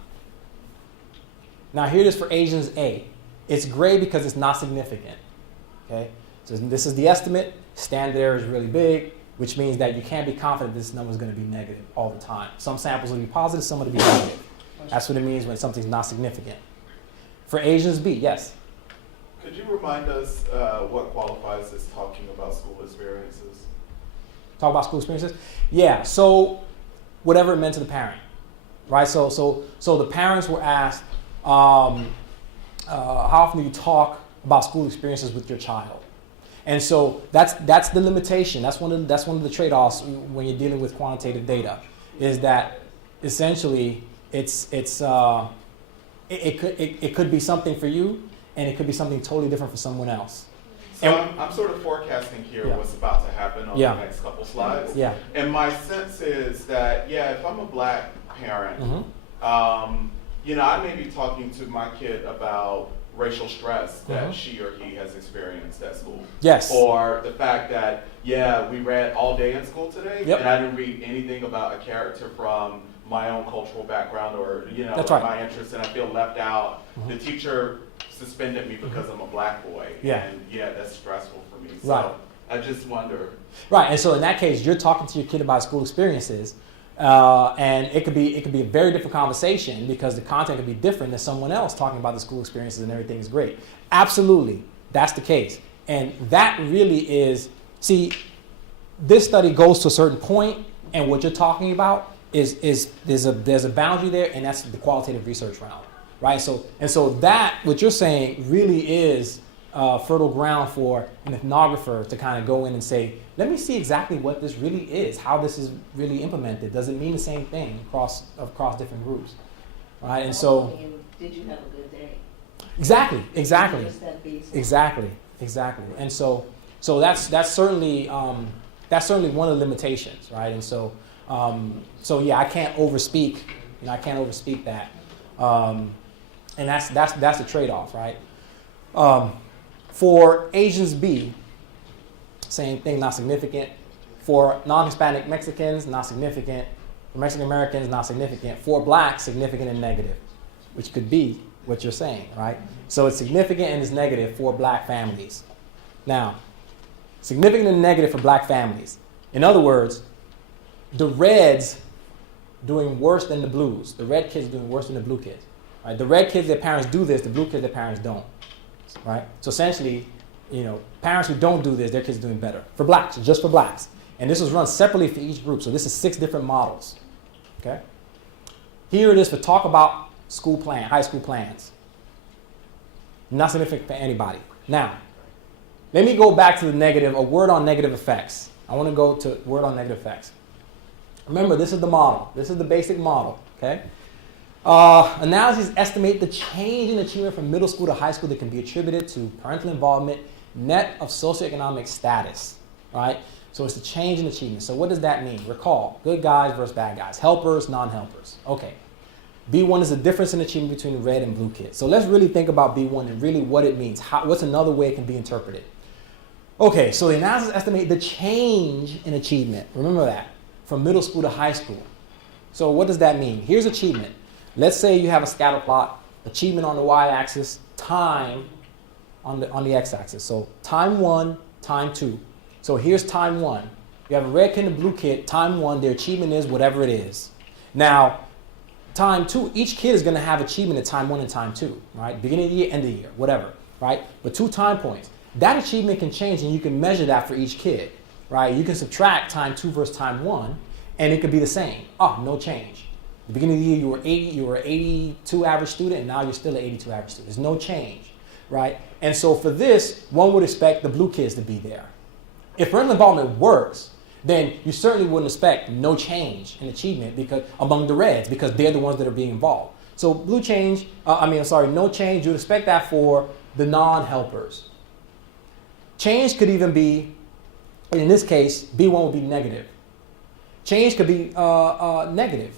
Now here it is for Asians A. It's gray because it's not significant. Okay? So this is the estimate. Standard error is really big, which means that you can't be confident this number is going to be negative all the time. Some samples will be positive, some will be negative. That's what it means when something's not significant. For Asians B, yes? Could you remind us what qualifies as talking about school experiences? Talk about school experiences? Yeah, so whatever it meant to the parent, right? So the parents were asked, how often do you talk about school experiences with your child? And so that's the limitation. That's one of the trade-offs when you're dealing with quantitative data, is that essentially it could be something for you, and it could be something totally different for someone else. So I'm sort of forecasting here what's about to happen on the next couple slides. Yeah. And my sense is that, if I'm a black parent, I may be talking to my kid about racial stress that she or he has experienced at school. Yes. Or the fact that, we read all day in school today, and I didn't read anything about a character from my own cultural background or, That's right. my interests, and I feel left out. The teacher suspended me because I'm a black boy. Yeah. And that's stressful for me. So Right. I just wonder. Right, and so in that case, you're talking to your kid about school experiences, and it could be a very different conversation because the content could be different than someone else talking about the school experiences and everything is great. Absolutely, that's the case, and that really is. See, this study goes to a certain point, and what you're talking about is there's a boundary there, and that's the qualitative research realm, right? So that what you're saying really is fertile ground for an ethnographer to kind of go in and say, let me see exactly what this really is, how this is really implemented. Does it mean the same thing across different groups, right? And so, did you have a good day? Exactly. And so that's certainly one of the limitations, right? And so I can't overspeak. I can't overspeak that, and that's the trade-off, right? For Asians B, same thing, not significant. For non-Hispanic Mexicans, not significant. For Mexican Americans, not significant. For blacks, significant and negative, which could be what you're saying, right? So it's significant and it's negative for black families. Now, significant and negative for black families. In other words, the reds doing worse than the blues. The red kids doing worse than the blue kids. Right? The red kids, their parents do this. The blue kids, their parents don't. Right? So essentially, parents who don't do this, their kids are doing better. For blacks, just for blacks. And this was run separately for each group. So this is 6 different models. Okay? Here it is for talk about high school plans. Not significant for anybody. Now, let me go back to a word on negative effects. I want to go to word on negative effects. Remember, this is the model. This is the basic model, okay? Analyses estimate the change in achievement from middle school to high school that can be attributed to parental involvement, net of socioeconomic status, right? So it's the change in achievement. So what does that mean? Recall, good guys versus bad guys, helpers, non-helpers. Okay. B1 is the difference in achievement between the red and blue kids. So let's really think about B1 and really what it means. What's another way it can be interpreted? Okay, so the analysis estimate the change in achievement. Remember that, from middle school to high school. So what does that mean? Here's achievement. Let's say you have a scatter plot, achievement on the y-axis, time on the x-axis. So time 1, time 2. So here's time 1. You have a red kid and a blue kid, time 1, their achievement is whatever it is. Now, time 2, each kid is going to have achievement at time 1 and time 2, right? Beginning of the year, end of the year, whatever, right? But 2 time points. That achievement can change and you can measure that for each kid, right? You can subtract time 2 versus time 1 and it could be the same. Oh, no change. The beginning of the year you were 82 average student and now you're still an 82 average student. There's no change, right? And so for this, one would expect the blue kids to be there. If parental involvement works, then you certainly wouldn't expect no change in achievement because among the reds because they're the ones that are being involved. So no change, you'd expect that for the non-helpers. Change could even be, in this case, B1 would be negative. Change could be negative,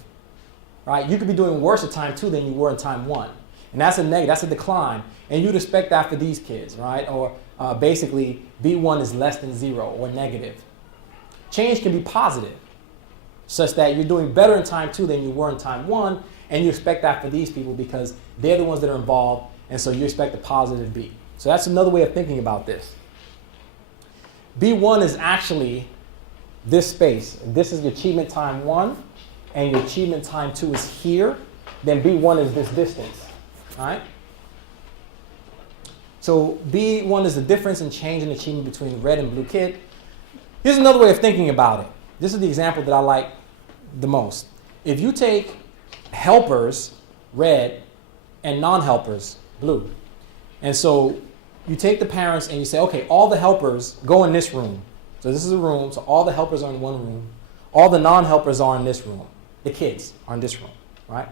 right? You could be doing worse at time 2 than you were in time 1. And that's a negative, that's a decline. And you'd expect that for these kids, right? Or basically, B1 is less than 0 or negative. Change can be positive, such that you're doing better in time 2 than you were in time 1, and you expect that for these people because they're the ones that are involved, and so you expect a positive B. So that's another way of thinking about this. B1 is actually this space. This is your achievement time 1, and your achievement time 2 is here. Then B1 is this distance, all right? So B1 is the difference in change in achievement between the red and blue kid. Here's another way of thinking about it. This is the example that I like the most. If you take helpers, red, and non-helpers, blue, and so you take the parents and you say, okay, all the helpers go in this room. So this is a room, so all the helpers are in one room. All the non-helpers are in this room. The kids are in this room, right?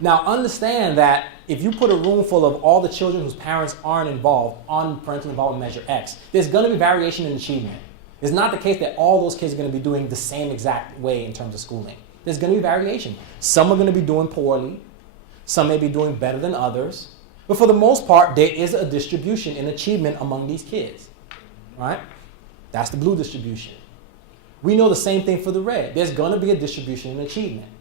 Now understand that if you put a room full of all the children whose parents aren't involved on parental involvement measure X, there's going to be variation in achievement. It's not the case that all those kids are going to be doing the same exact way in terms of schooling. There's going to be variation. Some are going to be doing poorly. Some may be doing better than others. But for the most part, there is a distribution in achievement among these kids, right? That's the blue distribution. We know the same thing for the red. There's going to be a distribution in achievement.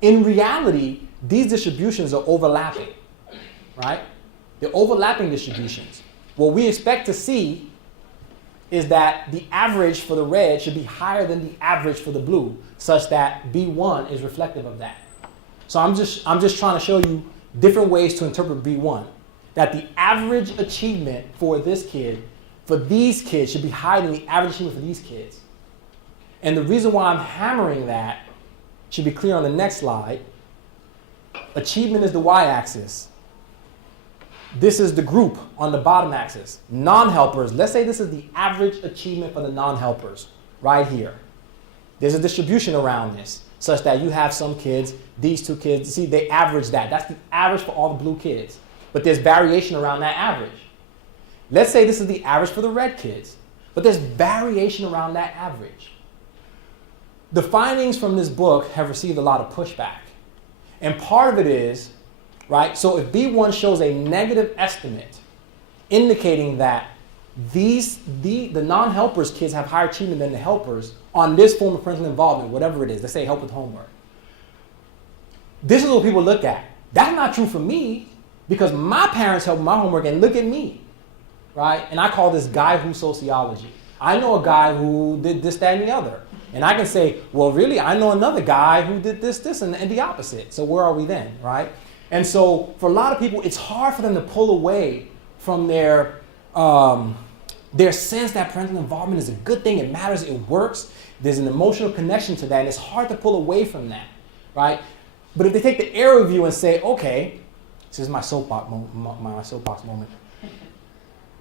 In reality, these distributions are overlapping, right? They're overlapping distributions. What we expect to see is that the average for the red should be higher than the average for the blue, such that B1 is reflective of that. So I'm just trying to show you different ways to interpret B1. That the average achievement for this kid, for these kids, should be higher than the average achievement for these kids. And the reason why I'm hammering that should be clear on the next slide. Achievement is the y-axis. This is the group on the bottom axis. Non-helpers, let's say this is the average achievement for the non-helpers, right here. There's a distribution around this, such that you have some kids, these two kids, see, they average that. That's the average for all the blue kids. But there's variation around that average. Let's say this is the average for the red kids, but there's variation around that average. The findings from this book have received a lot of pushback. And part of it is, right, so if B1 shows a negative estimate, indicating that the non-helpers kids have higher achievement than the helpers on this form of parental involvement, whatever it is, let's say help with homework. This is what people look at. That's not true for me because my parents help with my homework and look at me, right? And I call this guy who sociology. I know a guy who did this, that, and the other. And I can say, well, really, I know another guy who did this, and the opposite. So where are we then, right? And so for a lot of people, it's hard for them to pull away from their sense that parental involvement is a good thing. It matters. It works. There's an emotional connection to that, and it's hard to pull away from that, right? But if they take the error view and say, okay, this is my soapbox moment.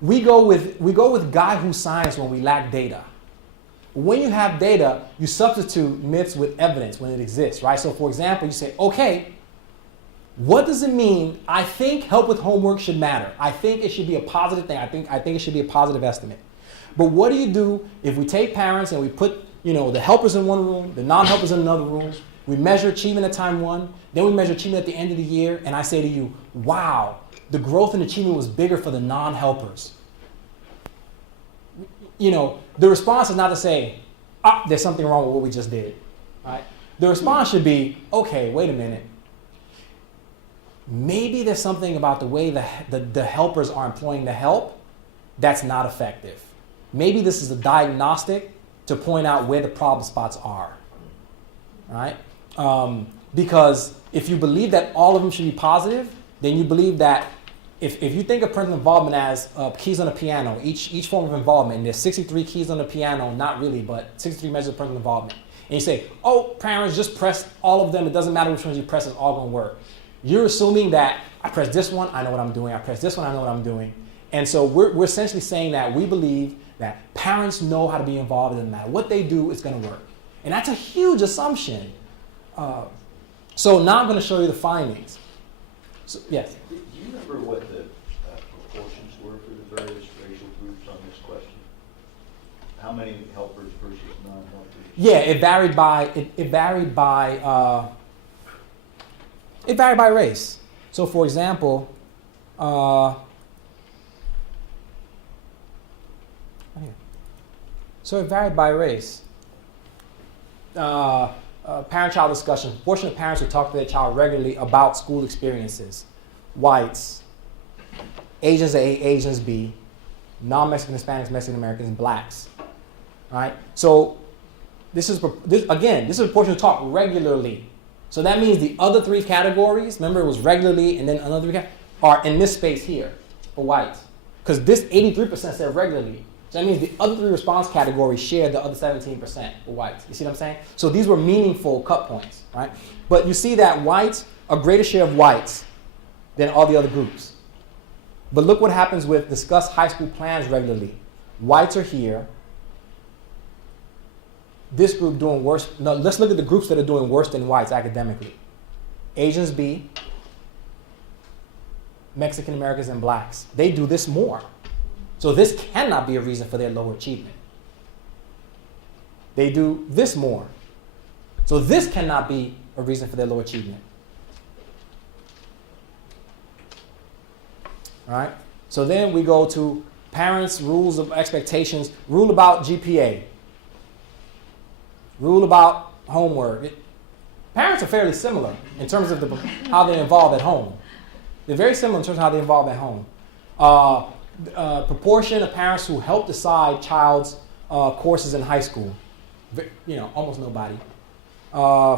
We go with guy who science when we lack data. When you have data, you substitute myths with evidence when it exists, right? So for example, you say, okay, what does it mean? I think help with homework should matter. I think it should be a positive thing. I think it should be a positive estimate. But what do you do if we take parents and we put, the helpers in one room, the non-helpers in another room, we measure achievement at time one, then we measure achievement at the end of the year, and I say to you, wow, the growth in achievement was bigger for the non-helpers. The response is not to say, there's something wrong with what we just did, right? The response should be, okay, wait a minute. Maybe there's something about the way the helpers are employing the help that's not effective. Maybe this is a diagnostic to point out where the problem spots are, right? Because if you believe that all of them should be positive, then you believe that if you think of parental involvement as keys on a piano, each form of involvement, and there's 63 keys on the piano, not really, but 63 measures of parental involvement, and you say, oh, parents, just press all of them, it doesn't matter which ones you press, it's all going to work. You're assuming that I press this one, I know what I'm doing, I press this one, I know what I'm doing. And so we're essentially saying that we believe that parents know how to be involved, it doesn't matter what they do, it's going to work. And that's a huge assumption. So now I'm going to show you the findings. So, yes? Do you remember what the proportions were for the various racial groups on this question? How many helpers versus non-helpers? Yeah, it varied by race. So for example, so it varied by race. Parent-child discussion. Proportion of parents who talk to their child regularly about school experiences. Whites, Asians A, Asians B, non-Mexican Hispanics, Mexican Americans, blacks. Right? So this is a proportion who talk regularly. So that means the other three categories, remember it was regularly and then another three are in this space here for whites. Because this 83% said regularly. So that means the other three response categories share the other 17% for whites. You see what I'm saying? So these were meaningful cut points, right? But you see that whites, a greater share of whites than all the other groups. But look what happens with discuss high school plans regularly. Whites are here. This group doing worse. No, let's look at the groups that are doing worse than whites academically. Asians B, Mexican Americans, and blacks. They do this more. So this cannot be a reason for their lower achievement. They do this more. So this cannot be a reason for their low achievement. All right? So then we go to parents' rules of expectations, rule about GPA, rule about homework. Parents are fairly similar in terms of how they involve at home. They're very similar in terms of how they involve at home. Proportion of parents who help decide child's courses in high school, almost nobody.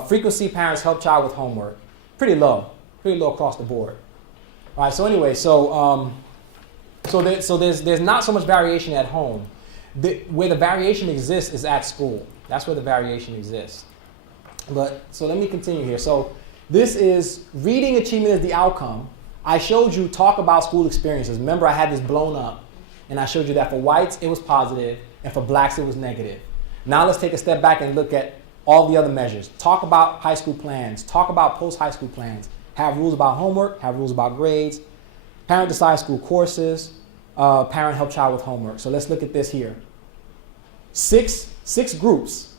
Frequency parents help child with homework, pretty low across the board. All right. So anyway, so there's not so much variation at home. Where the variation exists is at school. That's where the variation exists. So let me continue here. So this is reading achievement as the outcome. I showed you talk about school experiences. Remember, I had this blown up, and I showed you that for whites, it was positive, and for blacks, it was negative. Now let's take a step back and look at all the other measures. Talk about high school plans. Talk about post-high school plans. Have rules about homework. Have rules about grades. Parent decide school courses. Parent help child with homework. So let's look at this here. Six groups.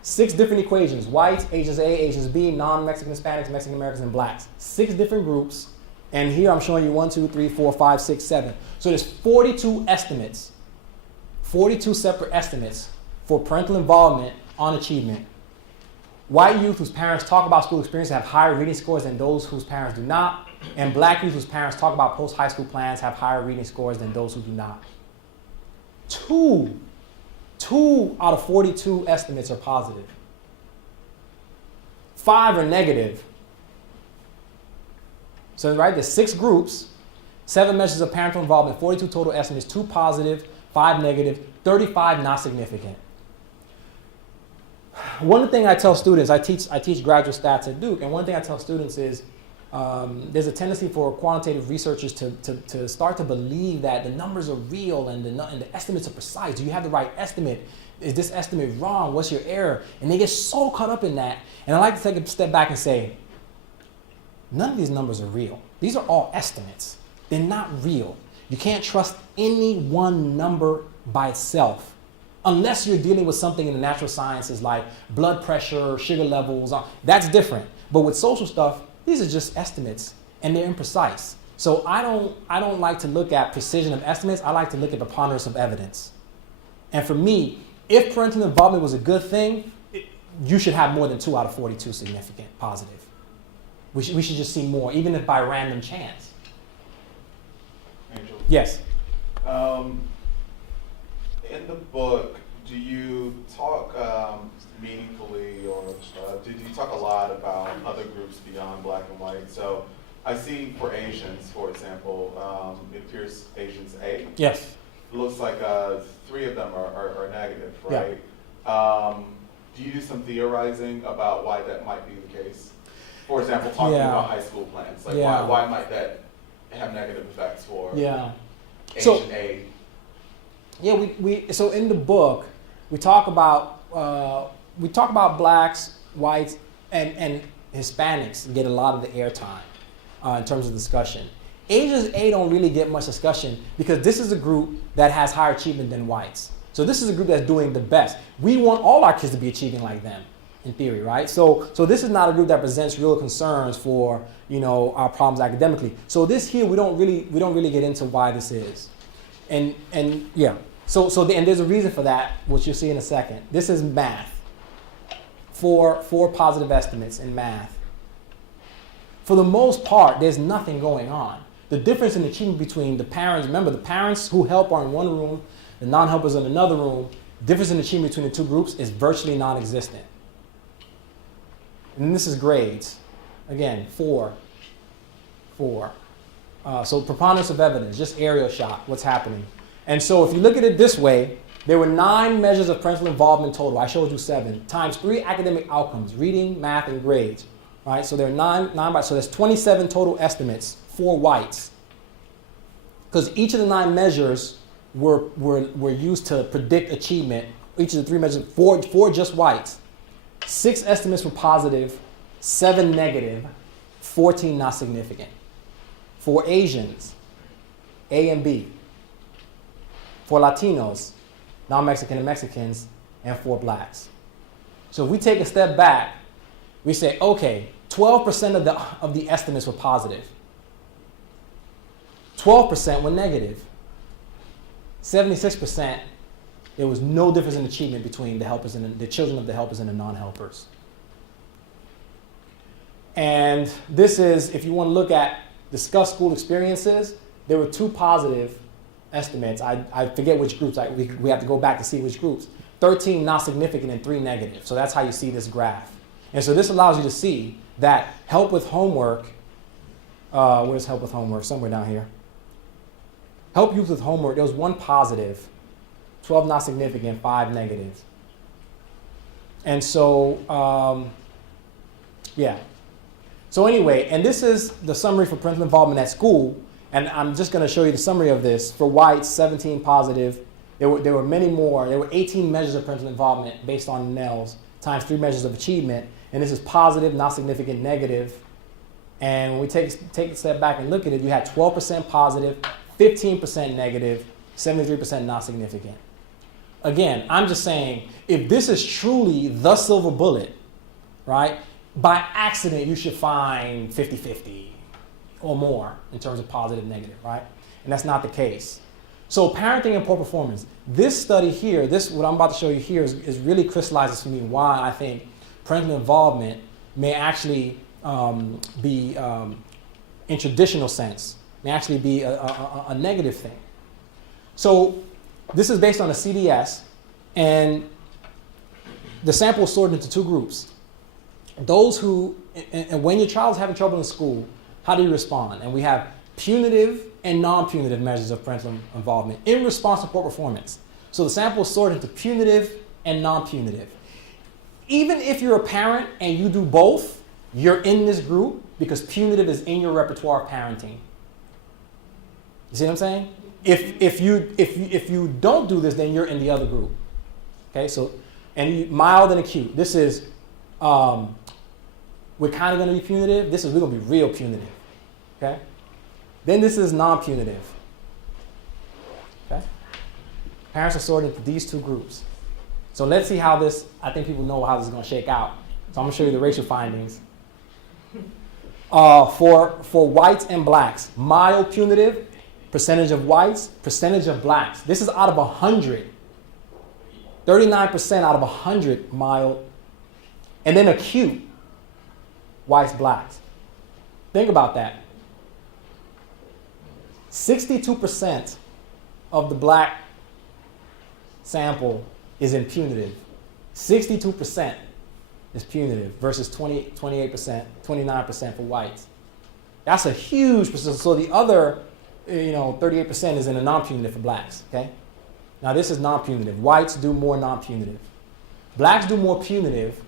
6 different equations. Whites, Asians A, Asians B, non-Mexican Hispanics, Mexican Americans, and blacks. 6 different groups. And here I'm showing you 1, 2, 3, 4, 5, 6, 7. So there's 42 estimates, 42 separate estimates for parental involvement on achievement. White youth whose parents talk about school experience have higher reading scores than those whose parents do not. And black youth whose parents talk about post-high school plans have higher reading scores than those who do not. 2 2 out of 42 estimates are positive. 5 are negative. So, right, there's 6 groups, 7 measures of parental involvement, 42 total estimates, 2 positive, 5 negative, 35 not significant. One thing I tell students, I teach graduate stats at Duke, and one thing I tell students is there's a tendency for quantitative researchers to start to believe that the numbers are real and the estimates are precise. Do you have the right estimate? Is this estimate wrong? What's your error? And they get so caught up in that. And I like to take a step back and say, none of these numbers are real. These are all estimates. They're not real. You can't trust any one number by itself unless you're dealing with something in the natural sciences like blood pressure, sugar levels. That's different. But with social stuff, these are just estimates and they're imprecise. So I don't like to look at precision of estimates. I like to look at preponderance of evidence. And for me, if parental involvement was a good thing, you should have more than 2 out of 42 significant positive. We should just see more, even if by random chance. Angel? Yes. In the book, do you talk meaningfully, or did you talk a lot about other groups beyond black and white? So I see for Asians, for example, it appears Asians A. Yes. It looks like 3 of them are negative, right? Do you do some theorizing about why that might be the case? For example, talking about high school plans, like why might that have negative effects for Asian A? Yeah, so in the book we talk about blacks, whites, and Hispanics get a lot of the airtime in terms of discussion. Asians A don't really get much discussion because this is a group that has higher achievement than whites. So this is a group that's doing the best. We want all our kids to be achieving like them, in theory, right? So this is not a group that presents real concerns for our problems academically. So this here we don't really get into why this is, and yeah. So and there's a reason for that, which you'll see in a second. This is math. 4 positive estimates in math. For the most part, there's nothing going on. The difference in achievement between the parents, remember the parents who help are in one room, the non-helpers are in another room. Difference in achievement between the 2 groups is virtually non-existent. And this is grades. Again, 4. So preponderance of evidence, just aerial shot, what's happening. And so if you look at it this way, there were 9 measures of parental involvement total. I showed you 7 times 3 academic outcomes, reading, math, and grades. Right? So there are 9 so there's 27 total estimates for whites. Because each of the 9 measures were used to predict achievement. Each of the 3 measures for just whites. 6 estimates were positive, 7 negative, 14 not significant. For Asians, A and B. For Latinos, non-Mexican and Mexicans, and for blacks. So if we take a step back, we say, okay, 12% of the estimates were positive. 12% were negative. 76%, there was no difference in achievement between the helpers and the children of the helpers and the non-helpers. And this is, if you want to look at discuss school experiences, there were 2 positive estimates. I forget which groups. We have to go back to see which groups. 13 not significant and 3 negative. So that's how you see this graph. And so this allows you to see that help with homework, where's help with homework? Somewhere down here. Help youth with homework, there was 1 positive, 12 not significant, 5 negative. And so, yeah. So anyway, and this is the summary for parental involvement at school. And I'm just going to show you the summary of this. For whites, 17 positive. There were many more. There were 18 measures of parental involvement based on Nels, times 3 measures of achievement. And this is positive, not significant, negative. And when we take a step back and look at it, you had 12% positive, 15% negative, 73% not significant. Again, I'm just saying, if this is truly the silver bullet, right, by accident you should find 50-50 or more in terms of positive, negative, right? And that's not the case. So parenting and poor performance. This study here, what I'm about to show you here is really crystallizes for me why I think parental involvement may actually be, in traditional sense, may actually be a negative thing. So this is based on a CDS, And the sample is sorted into two groups. Those who, and when your child is having trouble in school, how do you respond? And we have punitive and non-punitive measures of parental involvement in response to poor performance. So the sample is sorted into punitive and non-punitive. Even if you're a parent and you do both, you're in this group because punitive is in your repertoire of parenting. You see what I'm saying? If you don't do this, then you're in the other group. Okay, so mild and acute. This is we're kind of going to be punitive. We're going to be real punitive. Okay. Then this is non-punitive. Okay. Parents are sorted into these two groups. So let's see how this. I think people know how this is going to shake out. So I'm going to show you the racial findings. For whites and blacks, mild punitive, percentage of whites, percentage of blacks. This is out of 100. 39% out of 100 mild. And then acute, whites, blacks. Think about that. 62% of the black sample is in punitive. 62% is punitive versus 28%, 29% for whites. That's a huge percentage. So the other, 38% is in a non-punitive for blacks, okay? Now this is non-punitive. Whites do more non-punitive. Blacks do more punitive.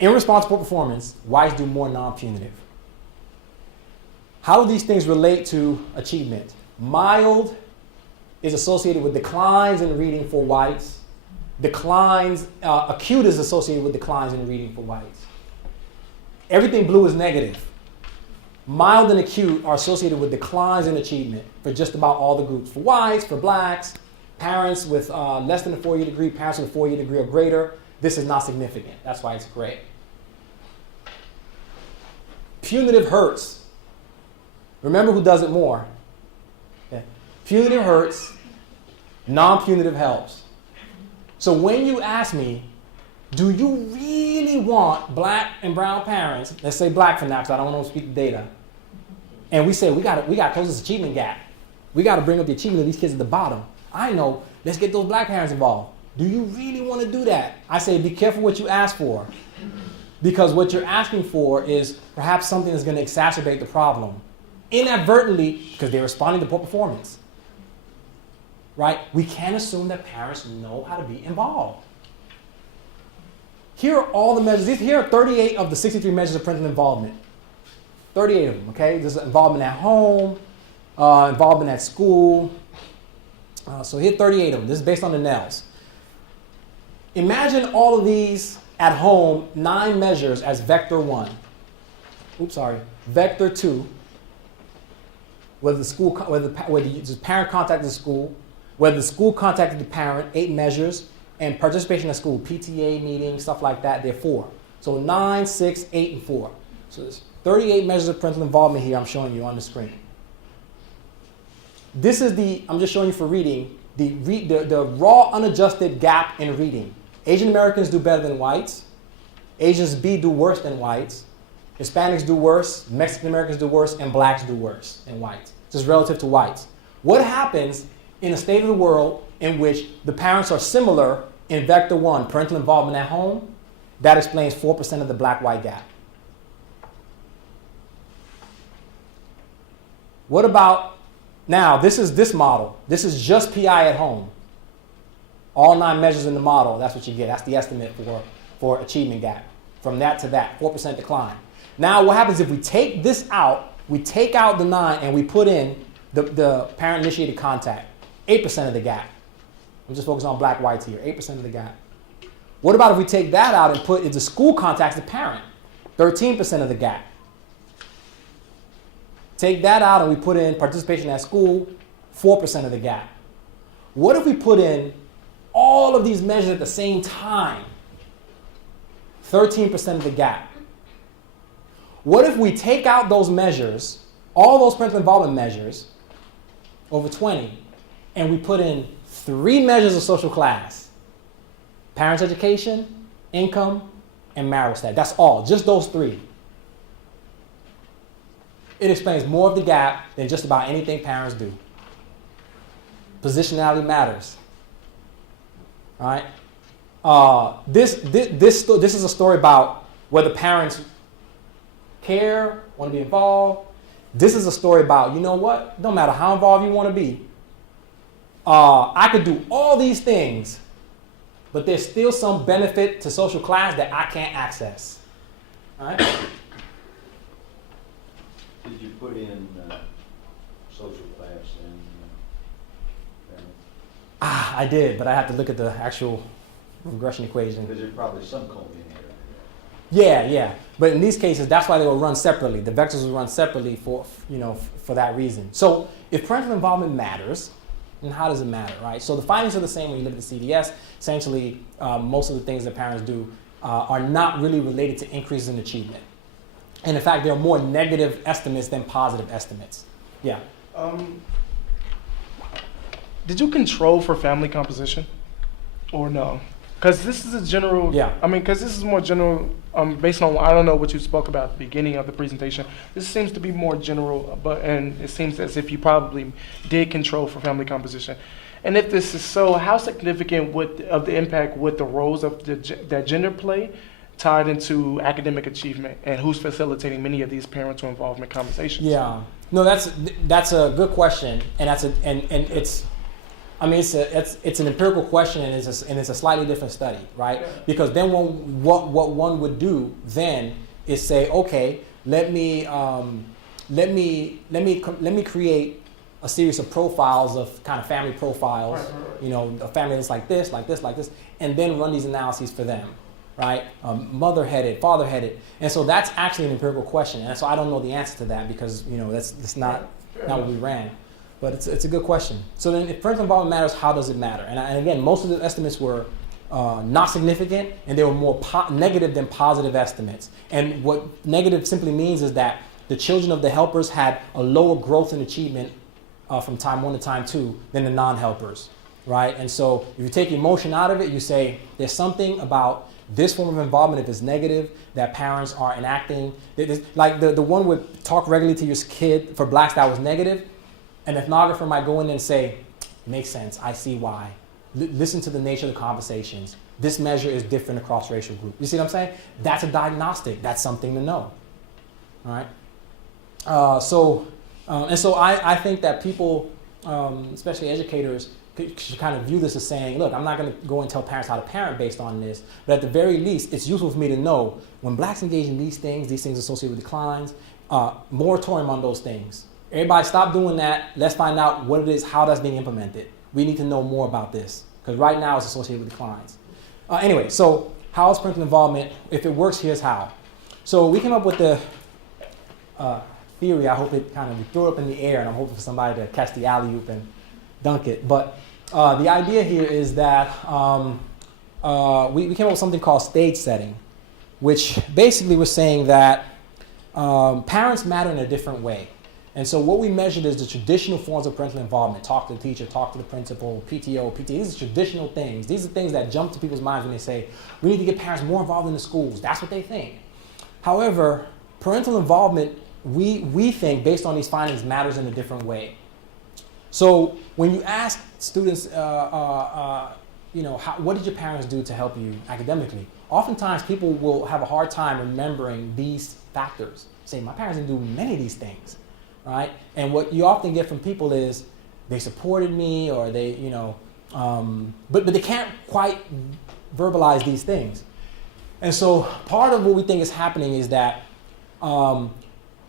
In response to poor performance, whites do more non-punitive. How do these things relate to achievement? Mild is associated with declines in reading for whites. Acute is associated with declines in reading for whites. Everything blue is negative. Mild and acute are associated with declines in achievement for just about all the groups. For whites, for blacks, parents with less than a 4-year degree, parents with a 4-year degree or greater, this is not significant. That's why it's gray. Punitive hurts. Remember who does it more. Okay. Punitive hurts, non-punitive helps. So when you ask me, do you really want black and brown parents, let's say black for now because I don't want to speak the data, and we say we got to close this achievement gap. We got to bring up the achievement of these kids at the bottom. I know, let's get those black parents involved. Do you really want to do that? I say be careful what you ask for. Because what you're asking for is perhaps something that's going to exacerbate the problem. Inadvertently, because they're responding to poor performance. Right? We can't assume that parents know how to be involved. Here are all the measures. Here are 38 of the 63 measures of parental involvement. 38 of them, okay? There's involvement at home, involvement at school. So here are 38 of them. This is based on the NELs. Imagine all of these at home, 9 measures as vector 1. Vector 2. Whether the parent contacted the school, whether the school contacted the parent, 8 measures, and participation at school, PTA meetings, stuff like that, they're 4. So 9, 6, 8, and 4. So there's 38 measures of parental involvement here I'm showing you on the screen. This is I'm just showing you for reading, the raw unadjusted gap in reading. Asian Americans do better than whites. Asians B do worse than whites. Hispanics do worse. Mexican Americans do worse. And blacks do worse than whites. Just relative to whites. What happens in a state of the world in which the parents are similar in vector 1, parental involvement at home? That explains 4% of the black-white gap. What about, now this is this model. This is just PI at home. All 9 measures in the model, that's what you get. That's the estimate for achievement gap. From that to that, 4% decline. Now what happens if we take this out, we take out the 9 and we put in the parent-initiated contact, 8% of the gap. I'm just focusing on black whites here, 8% of the gap. What about if we take that out and put the school contacts the parent, 13% of the gap. Take that out and we put in participation at school, 4% of the gap. What if we put in all of these measures at the same time? 13% of the gap. What if we take out those measures, all those parental involvement measures, over 20, and we put in 3 measures of social class? Parents' education, income, and marital status. That's all, just those 3. It explains more of the gap than just about anything parents do. Positionality matters. All right? This is a story about whether parents care, want to be involved. This is a story about, you know what? Don't matter how involved you want to be. I could do all these things, but there's still some benefit to social class that I can't access. All right? Did you put in social class and I did, but I have to look at the actual regression equation. because there's probably some collinearity. Yeah. But in these cases, that's why they will run separately. The vectors will run separately for that reason. So if parental involvement matters, then how does it matter, right? So the findings are the same when you look at the CDS. Essentially, most of the things that parents do are not really related to increases in achievement. And in fact, there are more negative estimates than positive estimates. Yeah. Did you control for family composition or no? Because this is a general, Yeah. because this is more general, based on, I don't know what you spoke about at the beginning of the presentation. This seems to be more general, and it seems as if you probably did control for family composition. And if this is so, how significant of the impact would the roles of that gender play tied into academic achievement, and who's facilitating many of these parental involvement conversations? Yeah. No, that's a good question, and it's an empirical question, and it's a slightly different study, right? Yeah. Because then what one would do then is say, okay, let me create a series of profiles of kind of family profiles, Right. A family that's like this, and then run these analyses for them, right? Mother-headed, father-headed, and so that's actually an empirical question, and so I don't know the answer to that because that's not what we ran. But it's a good question. So then if parental involvement matters, how does it matter? And again, most of the estimates were not significant, and they were more negative than positive estimates. And what negative simply means is that the children of the helpers had a lower growth in achievement from time 1 to time 2 than the non-helpers, right? And so if you take emotion out of it, you say there's something about this form of involvement, if it's negative, that parents are enacting. Like the one with talk regularly to your kid for blacks, that was negative. An ethnographer might go in and say, makes sense, I see why. Listen to the nature of the conversations. This measure is different across racial groups. You see what I'm saying? That's a diagnostic. That's something to know. All right? So I think that people, especially educators, should kind of view this as saying, look, I'm not going to go and tell parents how to parent based on this, but at the very least, it's useful for me to know when blacks engage in these things associated with declines, moratorium on those things. Everybody stop doing that. Let's find out what it is, how that's being implemented. We need to know more about this because right now it's associated with declines. Anyway, so how is parental involvement? If it works, here's how. So we came up with the theory. I hope it kind of, we threw it up in the air, and I'm hoping for somebody to catch the alley-oop and dunk it. But the idea here is that we came up with something called stage setting, which basically was saying that parents matter in a different way. And so what we measured is the traditional forms of parental involvement. Talk to the teacher, talk to the principal, PTO, PT. These are traditional things. These are things that jump to people's minds when they say, we need to get parents more involved in the schools. That's what they think. However, parental involvement, we think, based on these findings, matters in a different way. So when you ask students, what did your parents do to help you academically? Oftentimes people will have a hard time remembering these factors. Say, my parents didn't do many of these things. Right? And what you often get from people is they supported me, or they, but they can't quite verbalize these things. And so part of what we think is happening is that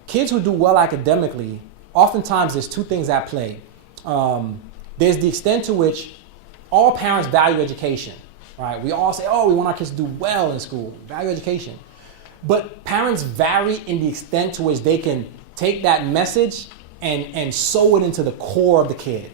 kids who do well academically, oftentimes there's two things at play. There's the extent to which all parents value education, right? We all say, we want our kids to do well in school, value education. But parents vary in the extent to which they can take that message and sew it into the core of the kid,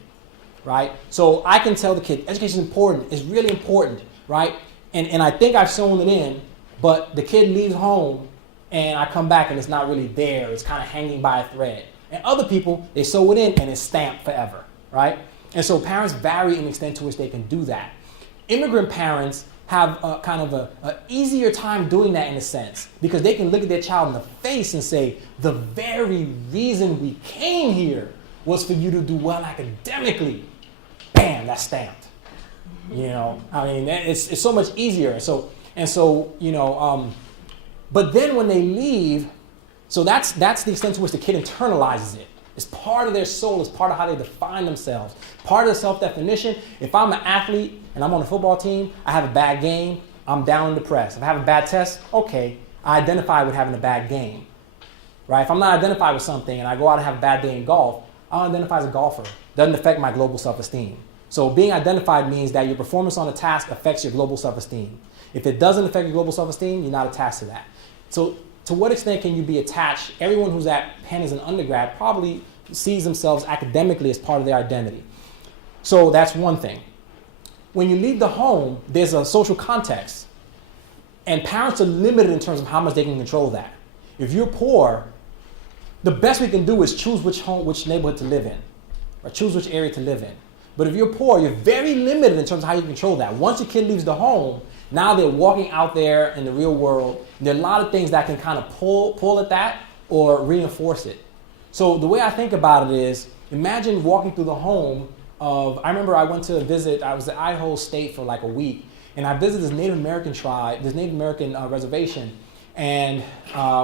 right? So I can tell the kid, education is important, it's really important, right? And I think I've sewn it in, but the kid leaves home and I come back and it's not really there, it's kind of hanging by a thread. And other people, they sew it in and it's stamped forever, right? And so parents vary in the extent to which they can do that. Immigrant parents have a kind of an easier time doing that in a sense, because they can look at their child in the face and say, the very reason we came here was for you to do well academically. Bam, that's stamped, You know, I mean, it's so much easier. So you know, but then when they leave, so that's the extent to which the kid internalizes it. It's part of their soul. It's part of how they define themselves. Part of the self-definition. If I'm an athlete and I'm on a football team, I have a bad game, I'm down and depressed. If I have a bad test, okay, I identify with having a bad game. Right? If I'm not identified with something and I go out and have a bad day in golf, I'll identify as a golfer. Doesn't affect my global self-esteem. So being identified means that your performance on a task affects your global self-esteem. If it doesn't affect your global self-esteem, you're not attached to that. So to what extent can you be attached? Everyone who's at Penn as an undergrad probably sees themselves academically as part of their identity. So that's one thing. When you leave the home, there's a social context. And parents are limited in terms of how much they can control that. If you're poor, the best we can do is choose which neighborhood to live in, or choose which area to live in. But if you're poor, you're very limited in terms of how you control that. Once your kid leaves the home, now they're walking out there in the real world. There are a lot of things that can kind of pull at that or reinforce it. So the way I think about it is, imagine walking through the home of, I remember I went to visit, I was at Idaho State for like a week, and I visited this Native American tribe, this Native American reservation, and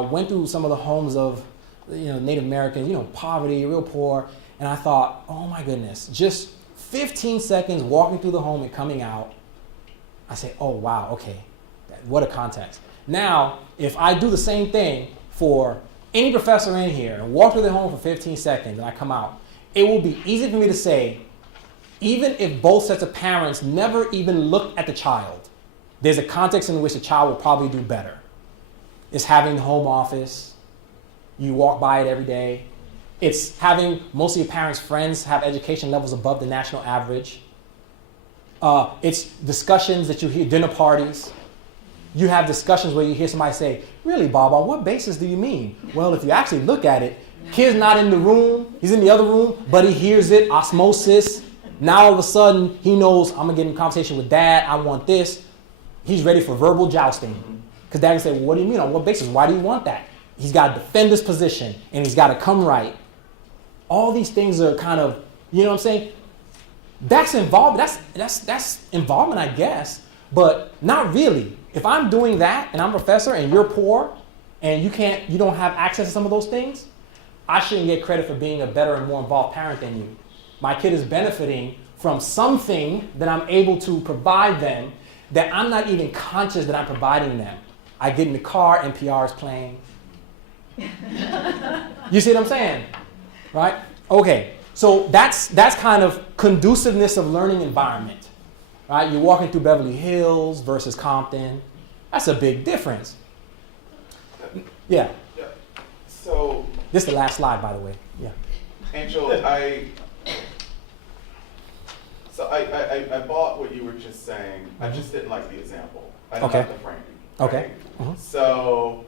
went through some of the homes of Native Americans, poverty, real poor, and I thought, oh my goodness, just 15 seconds walking through the home and coming out, I say, oh wow, okay, what a context. Now, if I do the same thing for any professor in here and walk through their home for 15 seconds and I come out, it will be easy for me to say, even if both sets of parents never even look at the child, there's a context in which the child will probably do better. It's having the home office, you walk by it every day. It's having most of your parents' friends have education levels above the national average. It's discussions that you hear, dinner parties. You have discussions where you hear somebody say, really, Bob, on what basis do you mean? Well, if you actually look at it, kid's not in the room, he's in the other room, but he hears it, osmosis. Now all of a sudden, he knows, I'm gonna get in a conversation with dad, I want this. He's ready for verbal jousting. Because dad can say, well, what do you mean? On what basis? Why do you want that? He's got to defend his position, and he's got to come right. All these things are kind of, you know what I'm saying? That's involvement. That's involvement, I guess, but not really. If I'm doing that and I'm a professor and you're poor and you don't have access to some of those things, I shouldn't get credit for being a better and more involved parent than you. My kid is benefiting from something that I'm able to provide them that I'm not even conscious that I'm providing them. I get in the car, NPR is playing. You see what I'm saying? Right? Okay. So that's kind of conduciveness of learning environment. Right? You're walking through Beverly Hills versus Compton. That's a big difference. Yeah. So this is the last slide, by the way. Yeah. Angel, I bought what you were just saying. I just didn't like the example. I didn't like the framing. Okay. Right? So,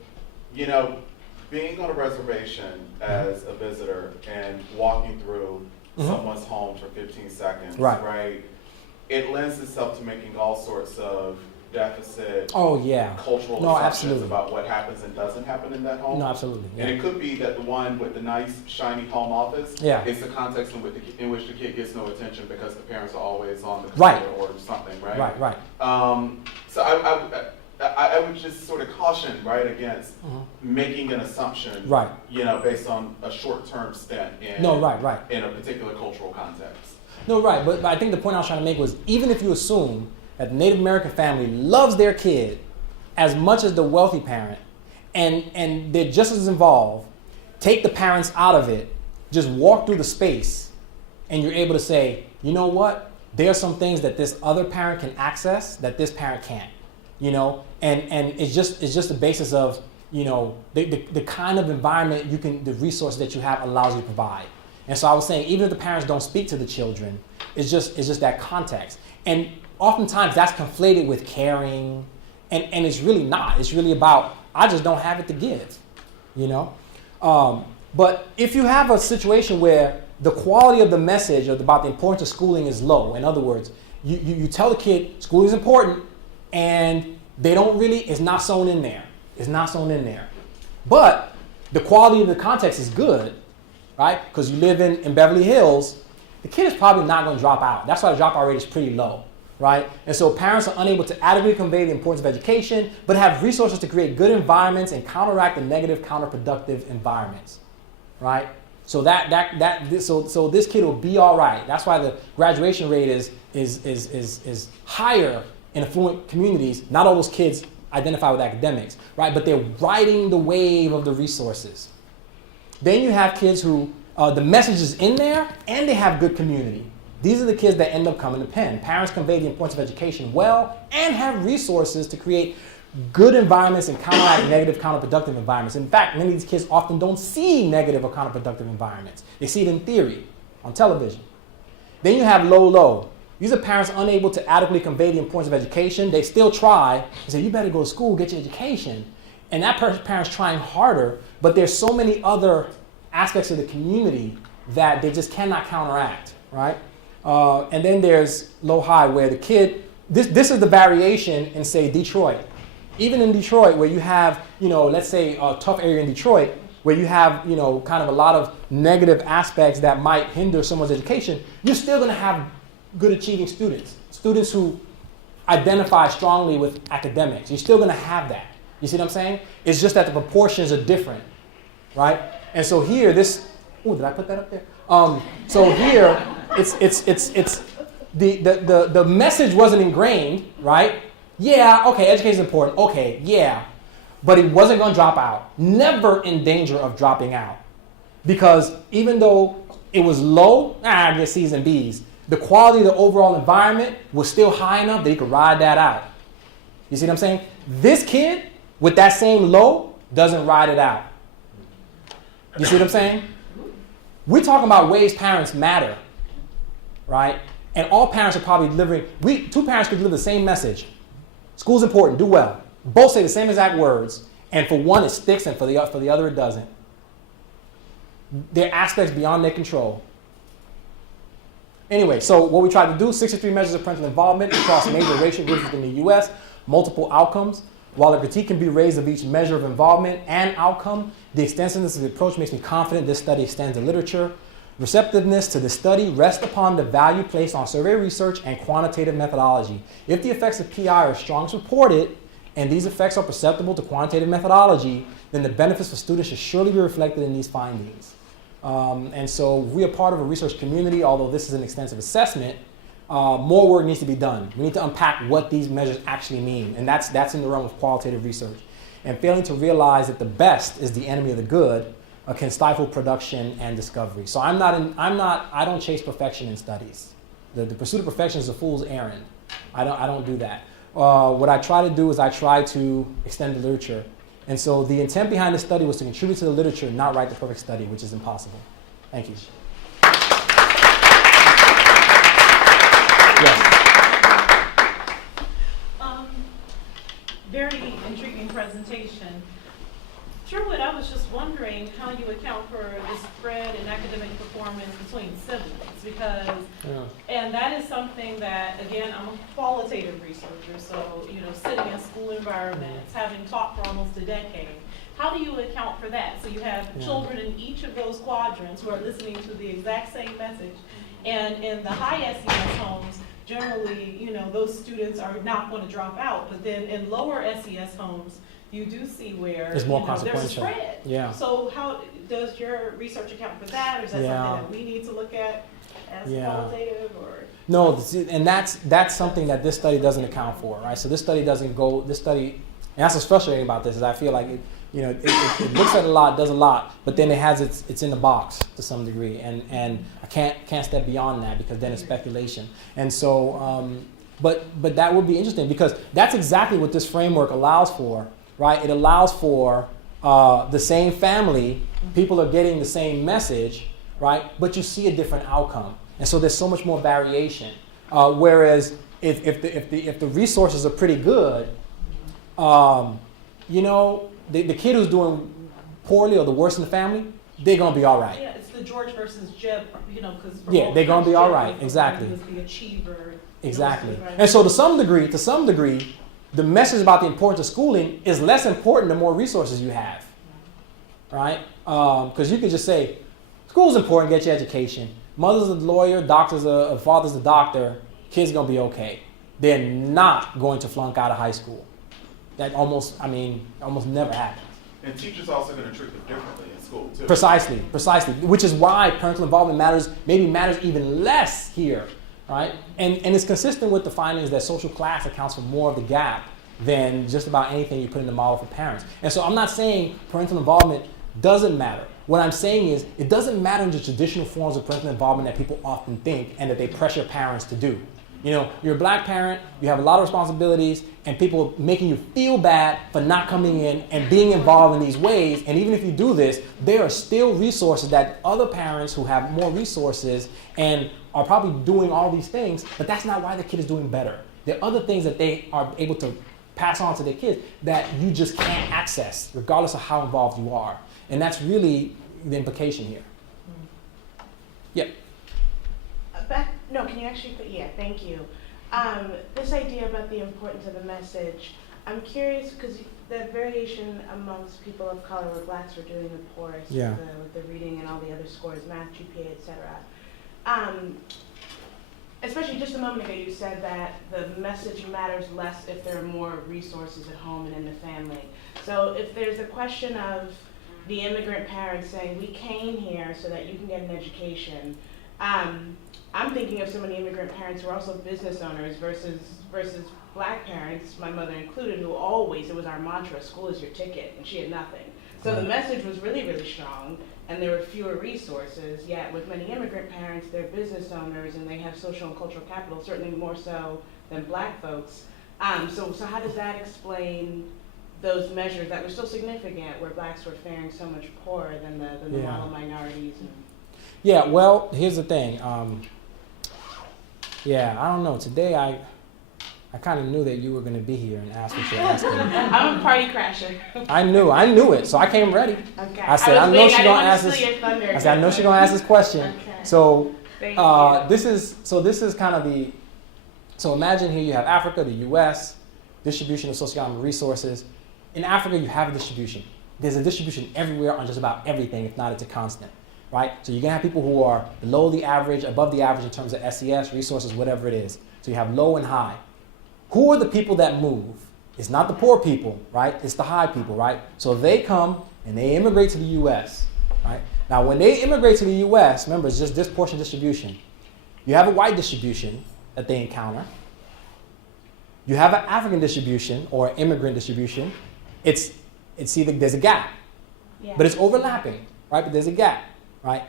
being on a reservation as a visitor and walking through someone's home for 15 seconds, right? It lends itself to making all sorts of deficit, cultural assumptions about what happens and doesn't happen in that home. No, absolutely. Yeah. And it could be that the one with the nice, shiny home office is the context in which the kid gets no attention because the parents are always on the computer or something, right? Right. So I would just sort of caution, against making an assumption, based on a short-term stint in a particular cultural context. No, right, but I think the point I was trying to make was, even if you assume that the Native American family loves their kid as much as the wealthy parent, and they're just as involved, take the parents out of it, just walk through the space, and you're able to say, you know what? There are some things that this other parent can access that this parent can't. And it's just the basis of, the kind of environment the resources that you have allows you to provide. And so I was saying, even if the parents don't speak to the children, it's just that context. And oftentimes that's conflated with caring, and it's really not. It's really about, I just don't have it to give, But if you have a situation where the quality of the message about the importance of schooling is low, in other words, you tell the kid schooling is important, and they don't really, it's not sewn in there. It's not sewn in there. But the quality of the context is good, right? Because you live in Beverly Hills, the kid is probably not going to drop out. That's why the dropout rate is pretty low. right? And so parents are unable to adequately convey the importance of education, but have resources to create good environments and counteract the negative, counterproductive environments, right? So so this kid will be all right. That's why the graduation rate is higher in affluent communities. Not all those kids identify with academics, right? But they're riding the wave of the resources. Then you have kids who the message is in there and they have good community. These are the kids that end up coming to Penn. Parents convey the importance of education well and have resources to create good environments and counteract negative, counterproductive environments. In fact, many of these kids often don't see negative or counterproductive environments. They see it in theory, on television. Then you have low. These are parents unable to adequately convey the importance of education. They still try and say, you better go to school, get your education. And that parent's trying harder, but there's so many other aspects of the community that they just cannot counteract, right? And then there's low-high, where the kid, this is the variation in, say, Detroit. Even in Detroit, where you have, let's say a tough area in Detroit, where you have, kind of a lot of negative aspects that might hinder someone's education, you're still going to have good achieving students who identify strongly with academics. You're still going to have that. You see what I'm saying? It's just that the proportions are different, right? And so here, did I put that up there? So here, it's the message wasn't ingrained, right? Yeah, okay, education is important. Okay, yeah. But he wasn't going to drop out. Never in danger of dropping out. Because even though it was low, I get C's and B's, the quality of the overall environment was still high enough that he could ride that out. You see what I'm saying? This kid, with that same low, doesn't ride it out. You see what I'm saying? We're talking about ways parents matter, right? And all parents are probably delivering, two parents could deliver the same message. School's important, do well. Both say the same exact words, and for one it sticks, and for the other it doesn't. There are aspects beyond their control. Anyway, so what we tried to do, 63 measures of parental involvement across major racial groups within the U.S., multiple outcomes. While a critique can be raised of each measure of involvement and outcome, the extensiveness of the approach makes me confident this study extends the literature. Receptiveness to the study rests upon the value placed on survey research and quantitative methodology. If the effects of PI are strong as reported, and these effects are perceptible to quantitative methodology, then the benefits for students should surely be reflected in these findings. And so we are part of a research community, although this is an extensive assessment. More work needs to be done. We need to unpack what these measures actually mean, and that's in the realm of qualitative research. And failing to realize that the best is the enemy of the good can stifle production and discovery. So I don't chase perfection in studies. The pursuit of perfection is a fool's errand. I don't do that. What I try to do is I try to extend the literature. And so the intent behind this study was to contribute to the literature, not write the perfect study, which is impossible. Thank you. Yes. Very intriguing presentation. Through it, I was just wondering how you account for the spread in academic performance between siblings, because, and that is something that, again, I'm a qualitative researcher, so, sitting in school environments, having taught for almost a decade, how do you account for that? So you have children in each of those quadrants who are listening to the exact same message, and in the high SES homes, generally, those students are not going to drop out, but then in lower SES homes, you do see where it's more there's a consequential. spread. Yeah. So how does your research account for that, or is that something that we need to look at as qualitative, or? No, and that's something that this study doesn't account for, right? So this study and that's what's frustrating about this, is I feel like it looks at a lot, does a lot, but then it's in the box to some degree, and I can't step beyond that, because then it's speculation. And so, but that would be interesting, because that's exactly what this framework allows for. Right? It allows for the same family, people are getting the same message, right? But you see a different outcome. And so there's so much more variation. Whereas if the resources are pretty good, the kid who's doing poorly or the worst in the family, they're going to be all right. Yeah, it's the George versus Jeb, because they're going to be all right. Exactly. He was the achiever. Exactly. And so to some degree, the message about the importance of schooling is less important the more resources you have, right? Because you could just say, school's important, get your education. Mother's a lawyer, father's a doctor, kid's gonna be okay. they're not going to flunk out of high school. That almost never happens. And teachers also going to treat them differently in school too. Precisely. Which is why parental involvement matters even less here, right? And it's consistent with the findings that social class accounts for more of the gap than just about anything you put in the model for parents. And so I'm not saying parental involvement doesn't matter. What I'm saying is it doesn't matter in the traditional forms of parental involvement that people often think and that they pressure parents to do. You know, you're a black parent, you have a lot of responsibilities, and people making you feel bad for not coming in and being involved in these ways. And even if you do this, there are still resources that other parents who have more resources and are probably doing all these things, but that's not why the kid is doing better. There are other things that they are able to pass on to their kids that you just can't access, regardless of how involved you are. And that's really the implication here. Yep. Can you actually put, thank you. This idea about the importance of the message, I'm curious because the variation amongst people of color where blacks were doing the poorest with the reading and all the other scores, math, GPA, etc. Especially just a moment ago you said that the message matters less if there are more resources at home and in the family. So if there's a question of the immigrant parents saying, we came here so that you can get an education, I'm thinking of so many immigrant parents who are also business owners versus black parents, my mother included, who always, it was our mantra, school is your ticket, and she had nothing. So the message was really, really strong, and there were fewer resources, yet with many immigrant parents, they're business owners, and they have social and cultural capital, certainly more so than black folks. So how does that explain those measures that were still significant, where blacks were faring so much poorer than the model minorities? Yeah, well, here's the thing. I don't know. Today I kind of knew that you were going to be here and ask what you're asking. I'm a party crasher. I knew it, so I came ready. Okay. I said, I know she's going to ask this. I said, I know she's going to ask this question. Okay. So Thank you. this is kind of the. So imagine here you have Africa, the U.S., distribution of socioeconomic resources. In Africa, you have a distribution. There's a distribution everywhere on just about everything, if not it's a constant. Right? So you're going to have people who are below the average, above the average in terms of SES, resources, whatever it is. So you have low and high. Who are the people that move? It's not the poor people, right? It's the high people, right? So they come and they immigrate to the U.S., right? Now, when they immigrate to the U.S., remember, it's just disproportionate distribution. You have a white distribution that they encounter. You have an African distribution or immigrant distribution. It's either, there's a gap, but it's overlapping, right? But there's a gap. Right?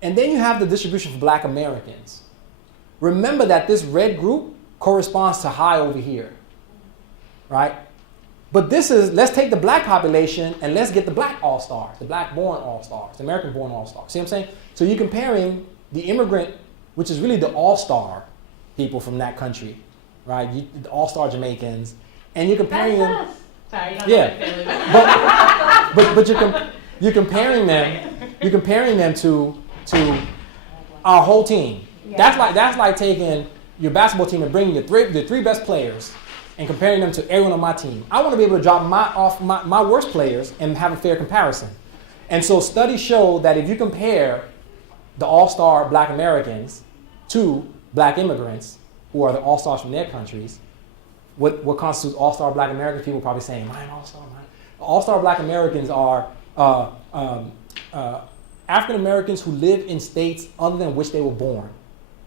And then you have the distribution for black Americans. Remember that this red group corresponds to high over here. Right? But let's take the black population and let's get the black all-stars, the black-born all-stars, the American-born all-stars. See what I'm saying? So you're comparing the immigrant, which is really the all-star people from that country, right? The all-star Jamaicans, and you're comparing them. Sorry, you don't know but you're comparing them. You're comparing them to our whole team. Yeah. That's like taking your basketball team and bringing the three best players and comparing them to everyone on my team. I want to be able to drop my worst players and have a fair comparison. And so studies show that if you compare the all-star black Americans to black immigrants, who are the all-stars from their countries, what constitutes all-star black Americans? People probably saying, am I an all-star? All-star black Americans are African Americans who live in states other than which they were born.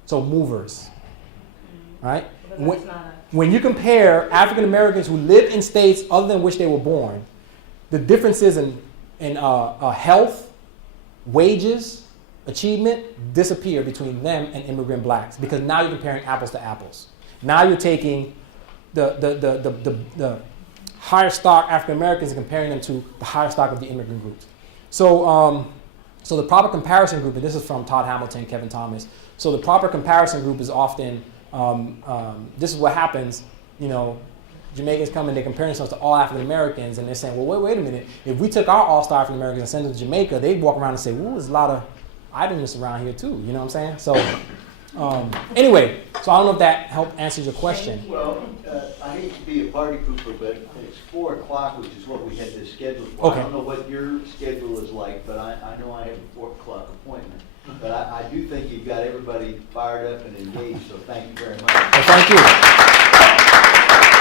So movers, right? When you compare African Americans who live in states other than which they were born, the differences in health, wages, achievement disappear between them and immigrant blacks, because now you're comparing apples to apples. Now you're taking the higher stock African Americans and comparing them to the higher stock of the immigrant groups. So the proper comparison group, and this is from Todd Hamilton, Kevin Thomas. So the proper comparison group is often, this is what happens, Jamaicans come and they're comparing themselves to all African Americans, and they're saying, well, wait a minute. If we took our all-star African Americans and sent them to Jamaica, they'd walk around and say, ooh, there's a lot of idleness around here too. You know what I'm saying? So anyway, so I don't know if that helped answer your question. Well, I hate to be a party pooper, but it's 4 o'clock, which is what we had this scheduled for. Okay. I don't know what your schedule is like, but I know I have a 4 o'clock appointment. But I do think you've got everybody fired up and engaged, so thank you very much. Well, thank you.